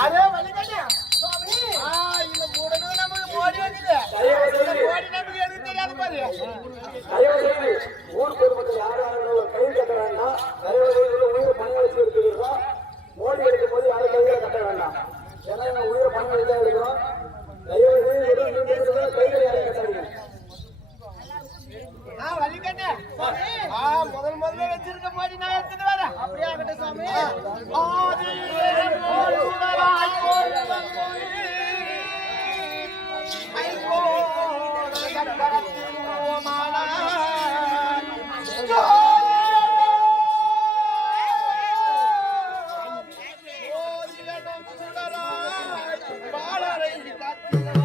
அரே வலிக்கண்ணா சுவாமி, இந்த மூடனு நமக்கு மோடி வந்துது. மோடி நமக்கு எதுவும் தெரியாது பாரு. ஊர் பொதுமக்கள் யாரும் கை கட்ட வேண்டாம். உயிர் பணம் வச்சு இருக்கிறதா மோடி எடுக்கும் போது யாரும் கையில கட்ட வேண்டாம். ஏன்னா உயிர் பணம் வச்சு இருக்கிறோம். கைகளை யாரும் கட்டாதீங்க. வலிக்கண்ணா சுவாமி, முதல் முதல்ல வச்சிருக்க மாதிரி நான் எடுத்துட்டு வரேன். அப்படியே ஆகட்டும் சாமி. ஆதியே போல் சுடராய் போல் வந்தோய். ஐங்கோல் கண்டரத்தின் ஓமானா. ஓதியனும் சுடராய் பாலரை காத்தினாய்.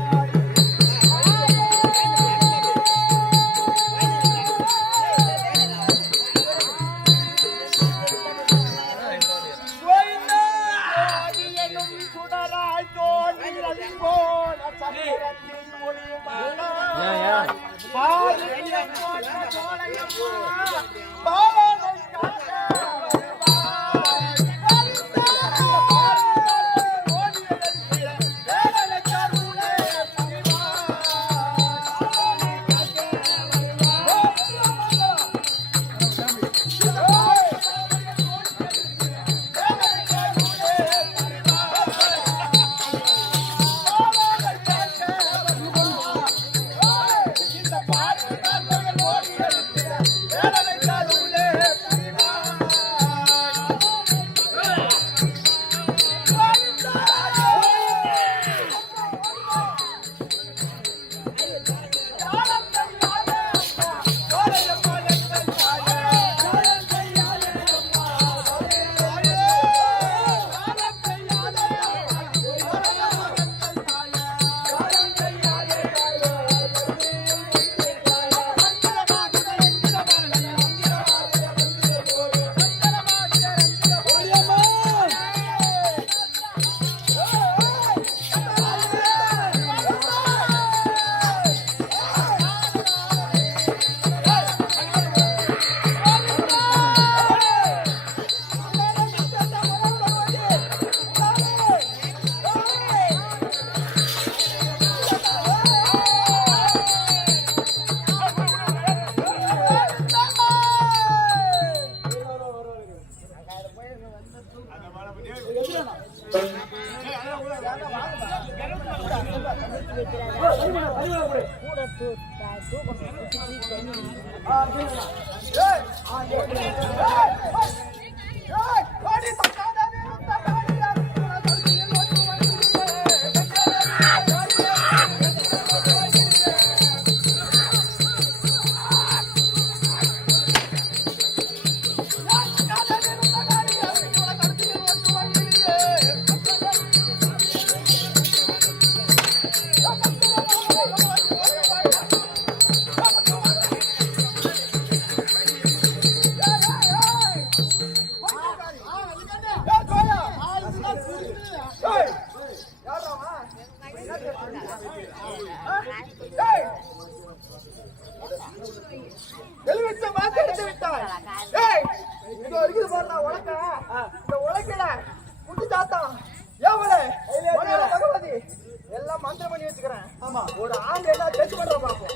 எல்லாம் மந்திரம் பண்ணி வச்சுக்கிறேன். ஆமா ஒரு ஆண்டு எல்லாம் டெஸ்ட் பண்ற பாப்போம்.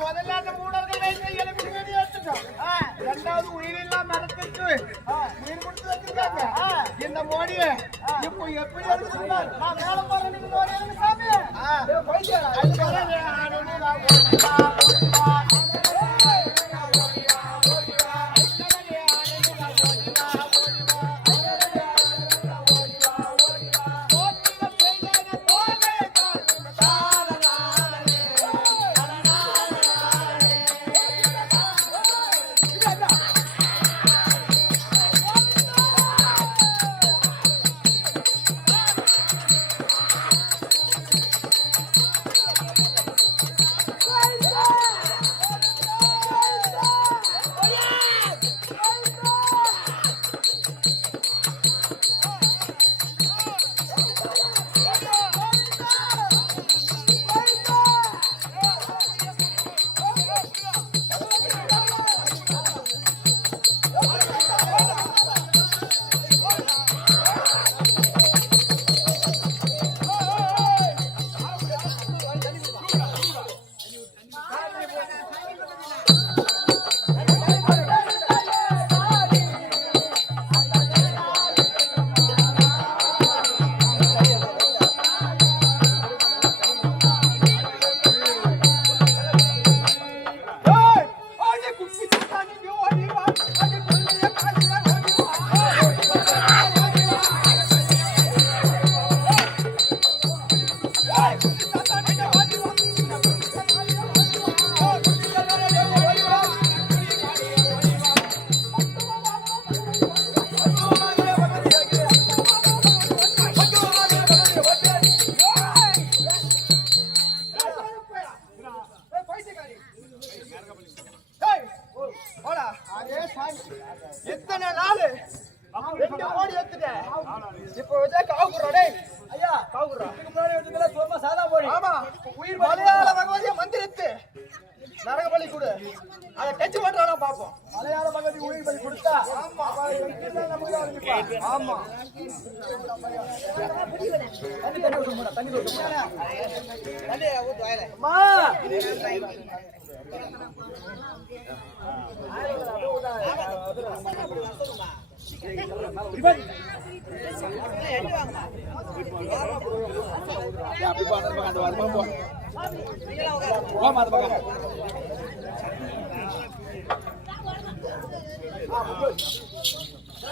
முதல்ல அந்த மூடர்கள் வைத்து எலும்பு வேடி எடுத்துட்டோம். ரெண்டாவது உயிரெல்லாம் மரத்துக்கு உயிர் கொடுத்து வச்சிருக்காங்க. இந்த மோடியை இப்போ எப்படி எடுத்துருக்காரு? நான் மேல போறேன் சாமி. Let's go! டேய், போடா. அதே சாமி. எத்தனை நாள் 2 கோடி எடுத்துட்டேன். இப்போ வச்சா காவுக்குறா டேய். ஐயா காவுக்குறா. இதுக்கு முன்னாடி வச்சதுல சும்மா சாதா போறீங்க. ஆமா. உயிர் மலையாள பகவதியை மந்திரித்து நரக பலி கொடு. அதை டச் பண்றானா பாப்போம். மலையாள பகவதி உயிர் பலி கொடுத்தா ஆமா. நமக்கு தான் ஆரம்பிப்பா. ஆமா. தண்ணி ஊத்துறா, தண்ணி ஊத்துறா. அம்மா.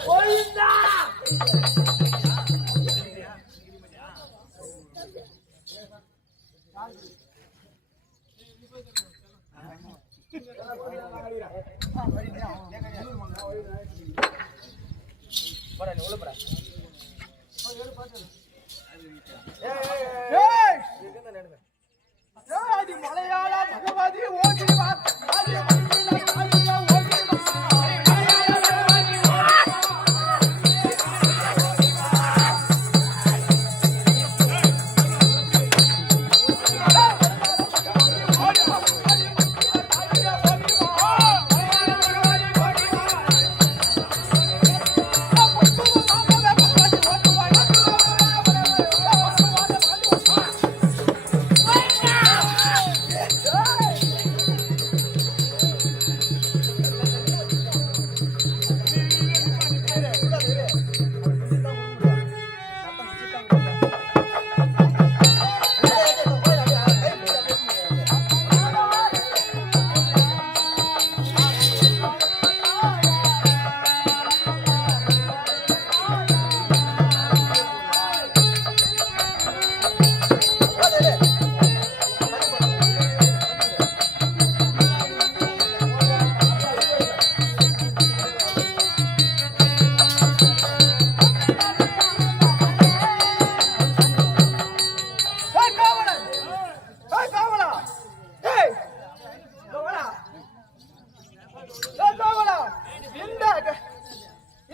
கோவிந்தா. ஏய், ஏய், மலையாள பகவதி ஓடி வா. ஆதி மந்திர ஆதியா ஓடி வா.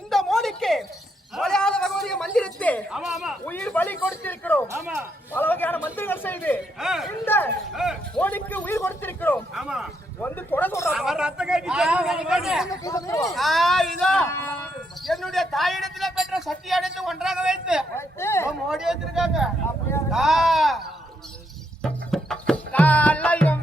இந்த மோடிக்கு மலையாள பகவதியை மந்திரித்து உயிர் பலி கொடுத்திருக்கிறோம். பல வகையான மந்திரங்கள் செய்து இந்த மோடிக்கு உயிர் கொடுத்திருக்கிறோம். வந்து தொட சொல்றாங்க. இதோ என்னுடைய தாயிடத்துல பெற்ற சக்தி அடைந்து ஒன்றாக வைத்து மோடி வச்சிருக்காங்க. காலையும்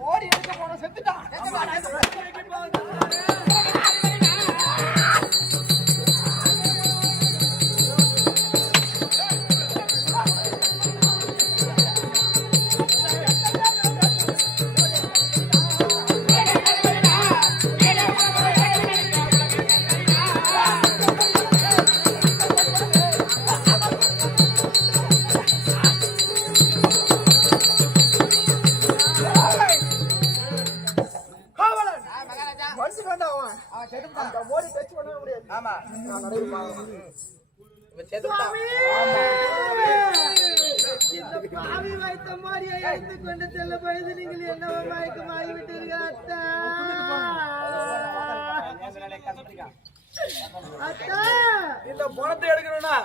மோடி எடுக்க போன செத்துட்டான். மோடி டச் பண்ண முடியாது. ஆமா பாவி வைத்த மாதிரியை எடுத்துக்கொண்டு செல்ல பொழுது நீங்கள் என்னவோ மயக்கமாகி விட்டீர்கள் அத்தா. அத்தா இந்த பணத்தை எடுக்கணும்னா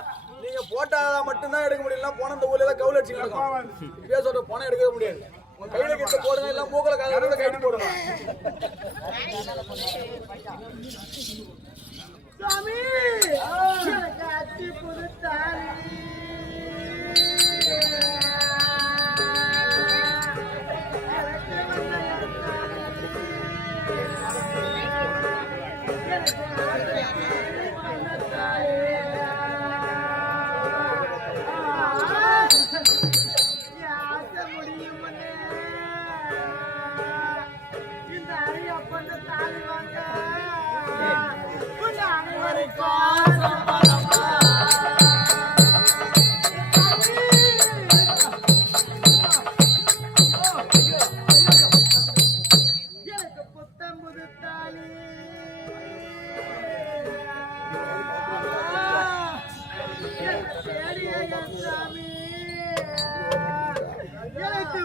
நீங்க போட்டா மட்டும்தான் எடுக்க முடியல போன இந்த ஊர்ல ஏதாவது கவுல் அடிச்சு நடக்கும் இப்பயே சொல்ற பணம் எடுக்கவே முடியாது உங்க கையில கிட்ட போடுங்க எல்லாம் மூக்கல காதோட கைட்டு போடுங்க சாமி காட்சி புதுத்தாலி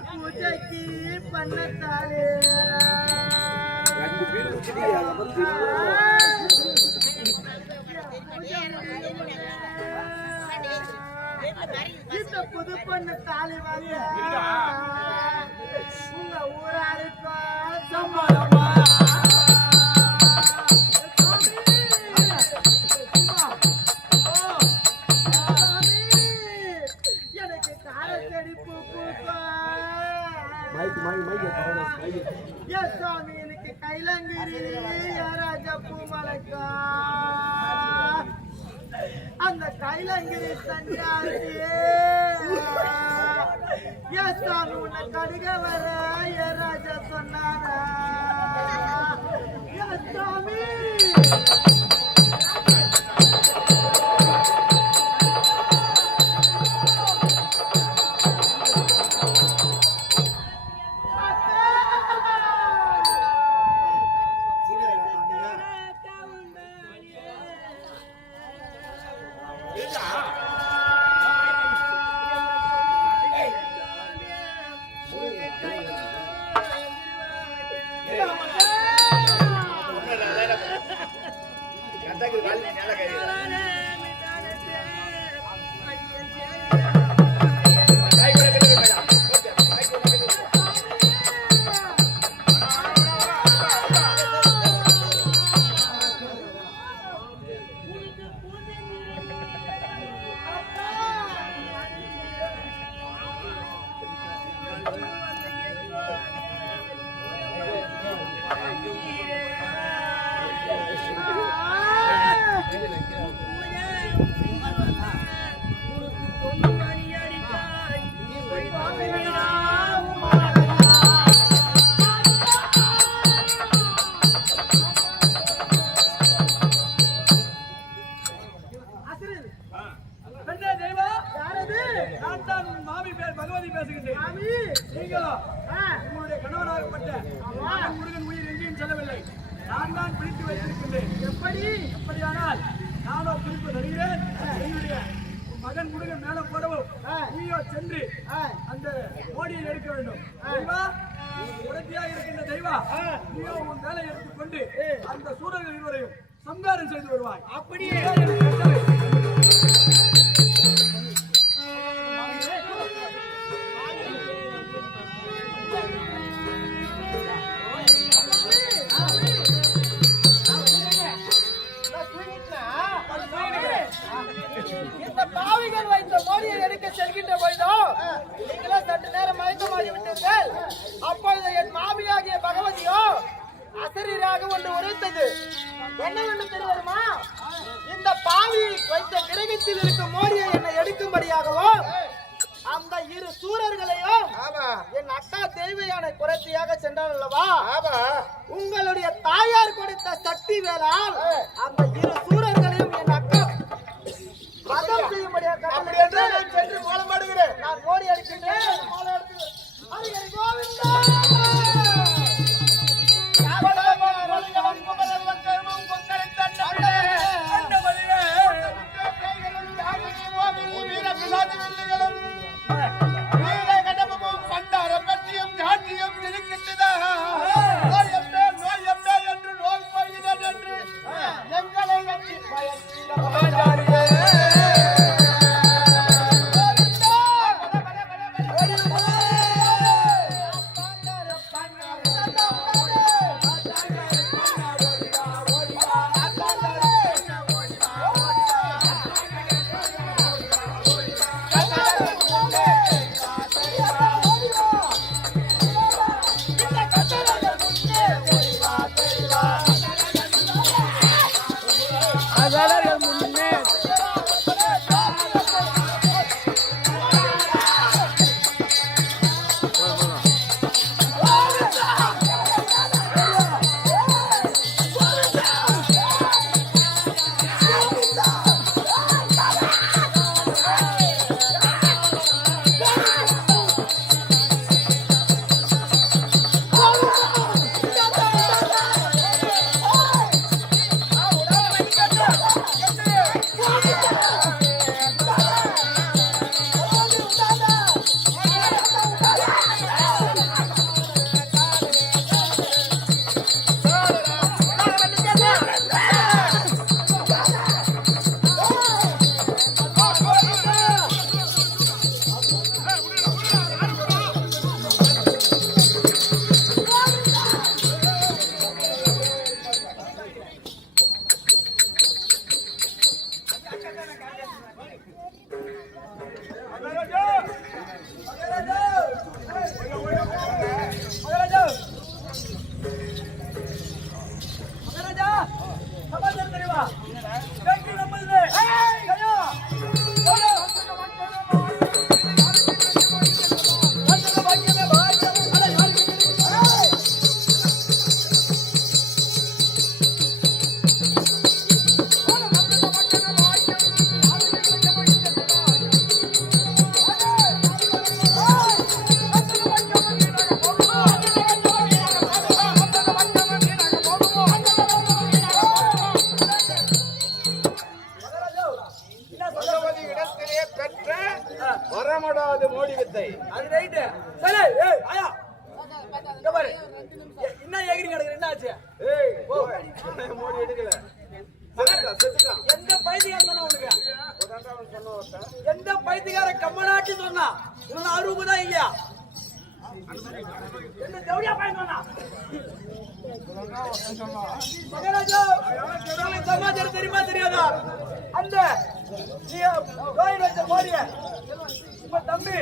பூஜைக்கு பண்ணத்தாலே இந்த புது பொண்ணு தாலி வாங்க உங்க ஊராருக்கு சம்பளமா எனக்கு காரச்செடி பூ சாமி எனக்கு கைலங்கிரி ராஜா பூ மலக்கா அந்த கைலங்கிரி சன்னியாசி சாமி உன்னை கடுக வர ராஜா சொன்னாரா சாமி முருகன் உயிர் எங்கேயும் செல்லவில்லை நான் தான் பிடித்து வைத்திருக்கின்றேன் எப்படியானால் நானோ குறிப்பு தருகிறேன் என்னுடைய மகன் முருகன் மேல போடவும் நீயோ சென்று அந்த மோடியை எடுக்க வேண்டும் உடனடியாக இருக்கின்ற தெய்வா நீயோ உன் வேலை எடுத்துக்கொண்டு அந்த சூரர்கள் இருவரையும் சம்ஹாரம் செய்து வருவாய் அப்படியே இந்த பாவிகள் வைத்த மோடியை எடுக்க செல்கின்ற பொழுதோ நீங்களே சற்று நேரம் மயக்கமாகி விட்டீர்கள். அப்பொழுது என் மாமியாகிய பகவதியோ அசரீராக ஒன்று உரைத்தது. என்னவென்று தெரியுமா? இந்த பாவி வைத்த கிரகத்தில் இருக்கும் மோடியை என்னை எடுக்கும்படியாகவோ அந்த இரு சூரர்களையும் என் அக்கா தேவையான குறைச்சியாக சென்றார் அல்லவா? உங்களுடைய தாயார் கொடுத்த சக்தி வேளால் அந்த இரு சூரர்களையும் என் அக்கா வதம் செய்யும்படியாக நான் சென்று கோலமாடுகிறேன். நான் மோடி அடிக்கின்றேன். சமாச்சாரம் தெரியுமா? வெற்றி நம்மளுது. கையா. பகவதி இடத்திலே பெற்ற வரமடாது மோடி வித்தை. அது ரைட்டு. சரி, ஏய் ஆயா. இங்க பாரு. என்ன ஏகிரி கிடக்குற என்ன ஆச்சு? ஏய், மோடி எடுக்கல. செத்துட்டான். எந்த பைத்தியக்காரன் சொன்னா உனக்கு? எந்த பைத்தியக்கார கம்மனாட்டி சொன்னா? உனக்கு அறிவு தான் இல்லையா? எந்த ஜவுளியா பையன் சொன்னா? மகாராஜா, உங்களுக்கு சமாச்சாரம் தெரியுமா தெரியாதா? அந்த நீ கோயில் வச்ச மோடிய உங்க தம்பி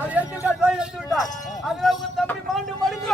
அது எடுத்து விட்டா கோயில் எடுத்து விட்டா அதுல உங்க தம்பி மாண்டு மடிஞ்சு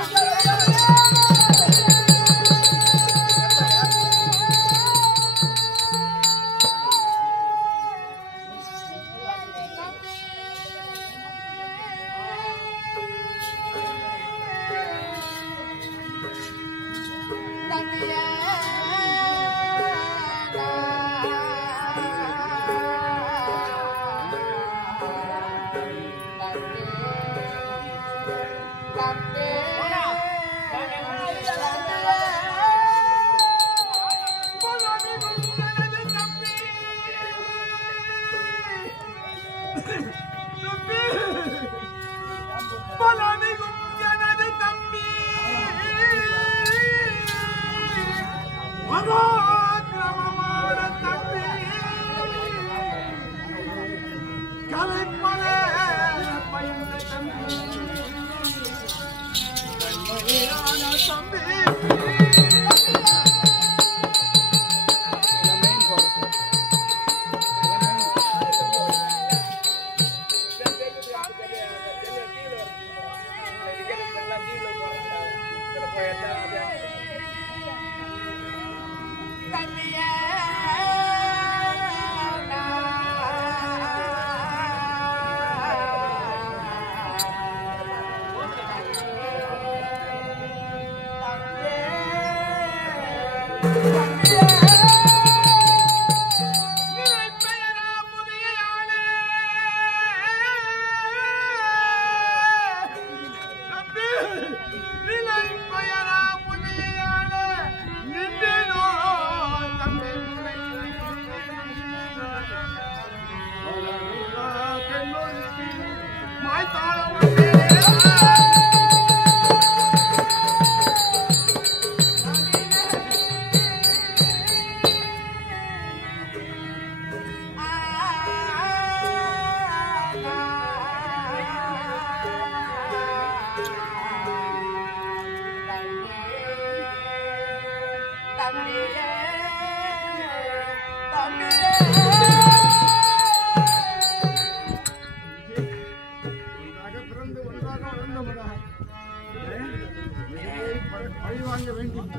பழிவாங்க வேண்டும்.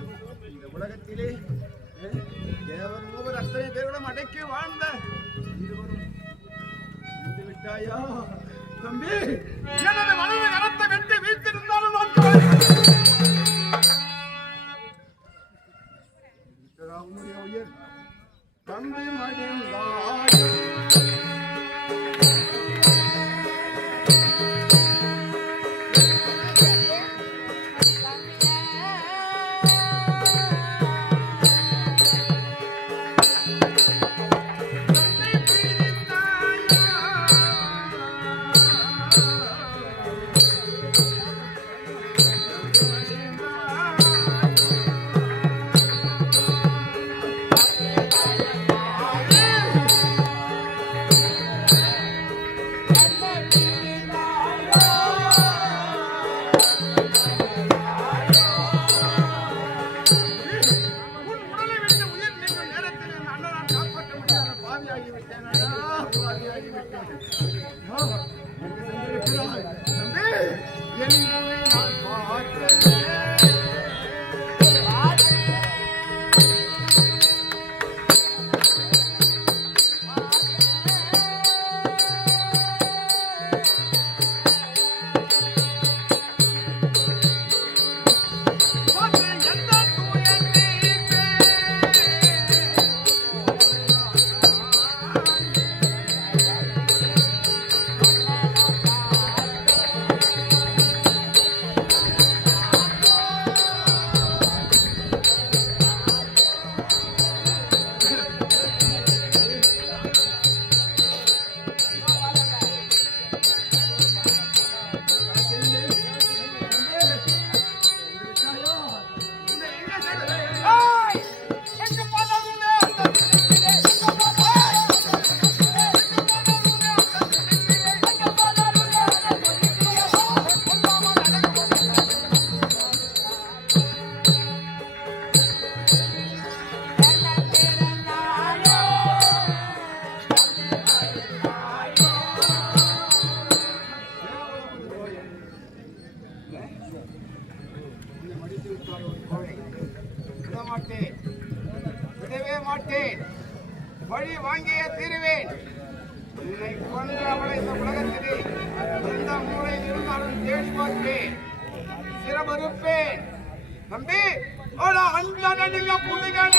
இந்த உலகத்திலே தேவர் மூவர் அத்தனை பேர்களும் அடக்கி வாழ்ந்த இருவரும் இருந்து விட்டாயா தம்பி? எனது மனது கரத்தை வெட்டி வீழ்த்திருந்தாலும் உயிர் தம்பி மடிந்தாய். விடவே மாட்டேன். வழி வாங்கியே தீருவேன். உன்னை கொன்ற அவளை இந்த உலகத்திலே எந்த மூலையில் இருந்தாலும் தேடி பார்ப்பேன், சிரமறுப்பேன். தம்பி அஞ்சனில புலிகள்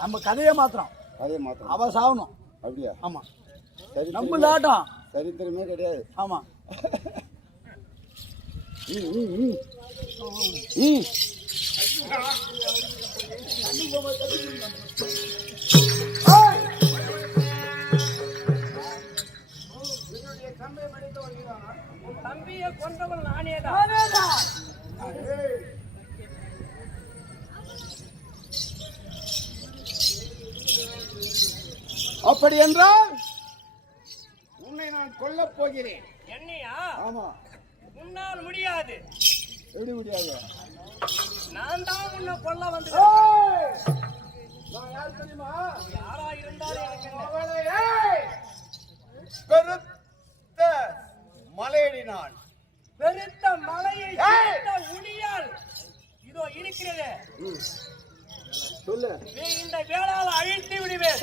நம்ம கதையை மாத்திரம் அவ சாகணும். அப்படியா? ஆமா, நம்ம ஆட்டம் சரித்திரமே கிடையாது. ஆமா. தம்பியை கொண்டவன் நானேதான். அப்படி என்றால் உன்னை நான் கொல்லப் போகிறேன். என்னையா? ஆமா. உன்னால் முடியாது. எப்படி முடியாது? நான் தான் உன்னை கொல்ல வந்து. நான் யார் தெரியுமா? யாரா இருந்தாலும் எனக்கு என்ன? பெருத்த மலையடி நான். பெருத்த மலையை உளியால் இதோ இருக்கிறது. சொல்லு. இந்த வேளால் அழித்து விடுவேன்.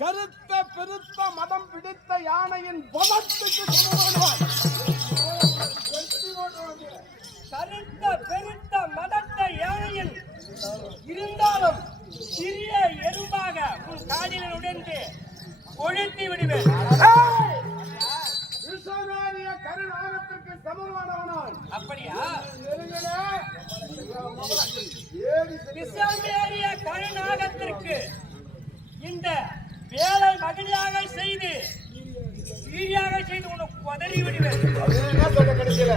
கருத்த பெருத்த மதம் பிடித்த யானையின் பலத்துக்கு கருத்த பெருத்த மதத்த யானையின் இருந்தாலும் சிறிய எறும்பாக உன் காலில் உடைந்து கொழுத்தி விடுவேன். கருநாகத்திற்கு சமமானவனான். அப்படியா? விசாமேறிய கருநாகத்திற்கு இந்த வேலை மகிழ்ச்சியாக செய்து ஈரியாக செய்து உனக்கு உதறி விடுவேன். என்ன சொல்ற கடைசியில?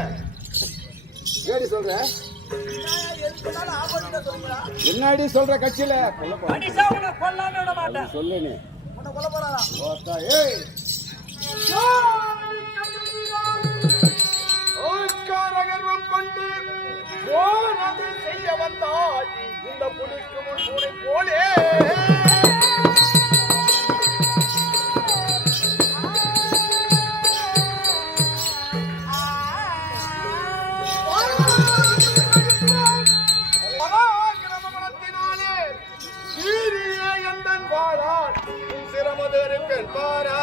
ஏடி சொல்ற? என்னடி சொல்ற கட்சியில? அடிசா உன்னை கொல்லாம விட மாட்டேன். சொல்லு. நீ உன்னை கொல்ல போறாரா? கர்வம் கொண்டு போனது செய்ய வந்தாய் இந்த புலிக்கு முன் பூனை போலே. மகாகிரமத்தினாலே சீரிய எந்தன் வாழான் சிரமதற்கு பாரா.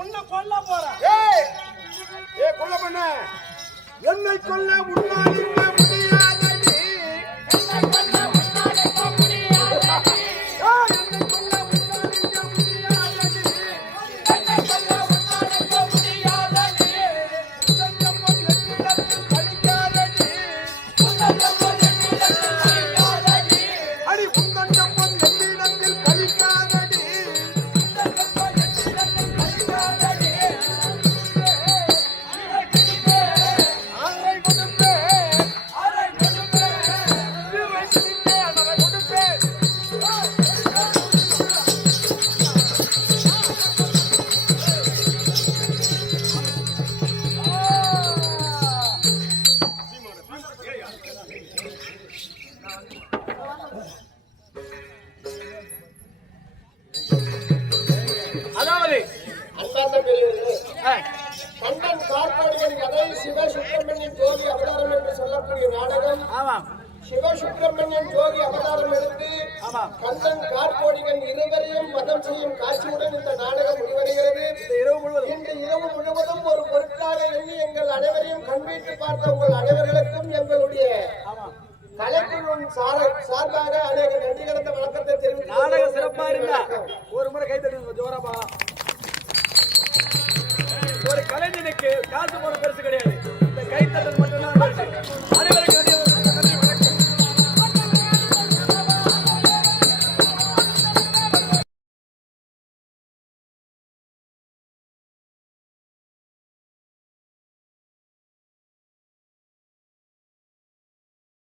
உன்னை கொல்ல போறேன். ஏய் ஏ கொல்ல பண்ண என்னை கொல்ல உன்னால் இருக்க முடியாதடி என்னை கொல்ல உன்னால் இருக்க முடியாதடி என்னை கொல்ல உன்னால் இருக்க முடியாதடி என்னை கொல்ல உன்னால் இருக்க முடியாதடி உன்னதம் என்னிடத்தில் கழிக்காதடி உன்னதம் என்னிடத்தில் கழிக்காதடி அடி உன்னதம் என்னிடத்தில் கழிக்காதடி அதாவது அந்தாண்ட பெரியவர்களே, கண்ணன் கார்பாடியின் கதை சிவசுப்பிரமணியன் ஜோதி அவதாரம் என்று சொல்லக்கூடிய நாடகம். ஆமாம் சிவசுப்பிரமணியன் ஜோதி அவதாரம் எடுத்து ஆமாம் கண்ணன் கார்கோடிகன் இருவரையும் வதம் செய்யும் காட்சியுடன் இந்த நாடகம் முடிவடைகிறது. இந்த இரவு முழுவதும் இன்று இரவு முழுவதும் ஒரு பொருட்காக எண்ணி எங்கள் அனைவரையும் கண்வீட்டு பார்த்த உங்கள் அனைவர்களுக்கும் எங்களுடைய ஆமாம் கலைக்குழுவின் சார்பாக அநேக நன்றி கடந்த வணக்கத்தை தெரிவித்து நாடகம் சிறப்பா இருந்தா ஒரு முறை கை தட்டுங்க ஜோராபா. ஒரு கலைஞனுக்கு காசு போன பெருசு கிடையாது.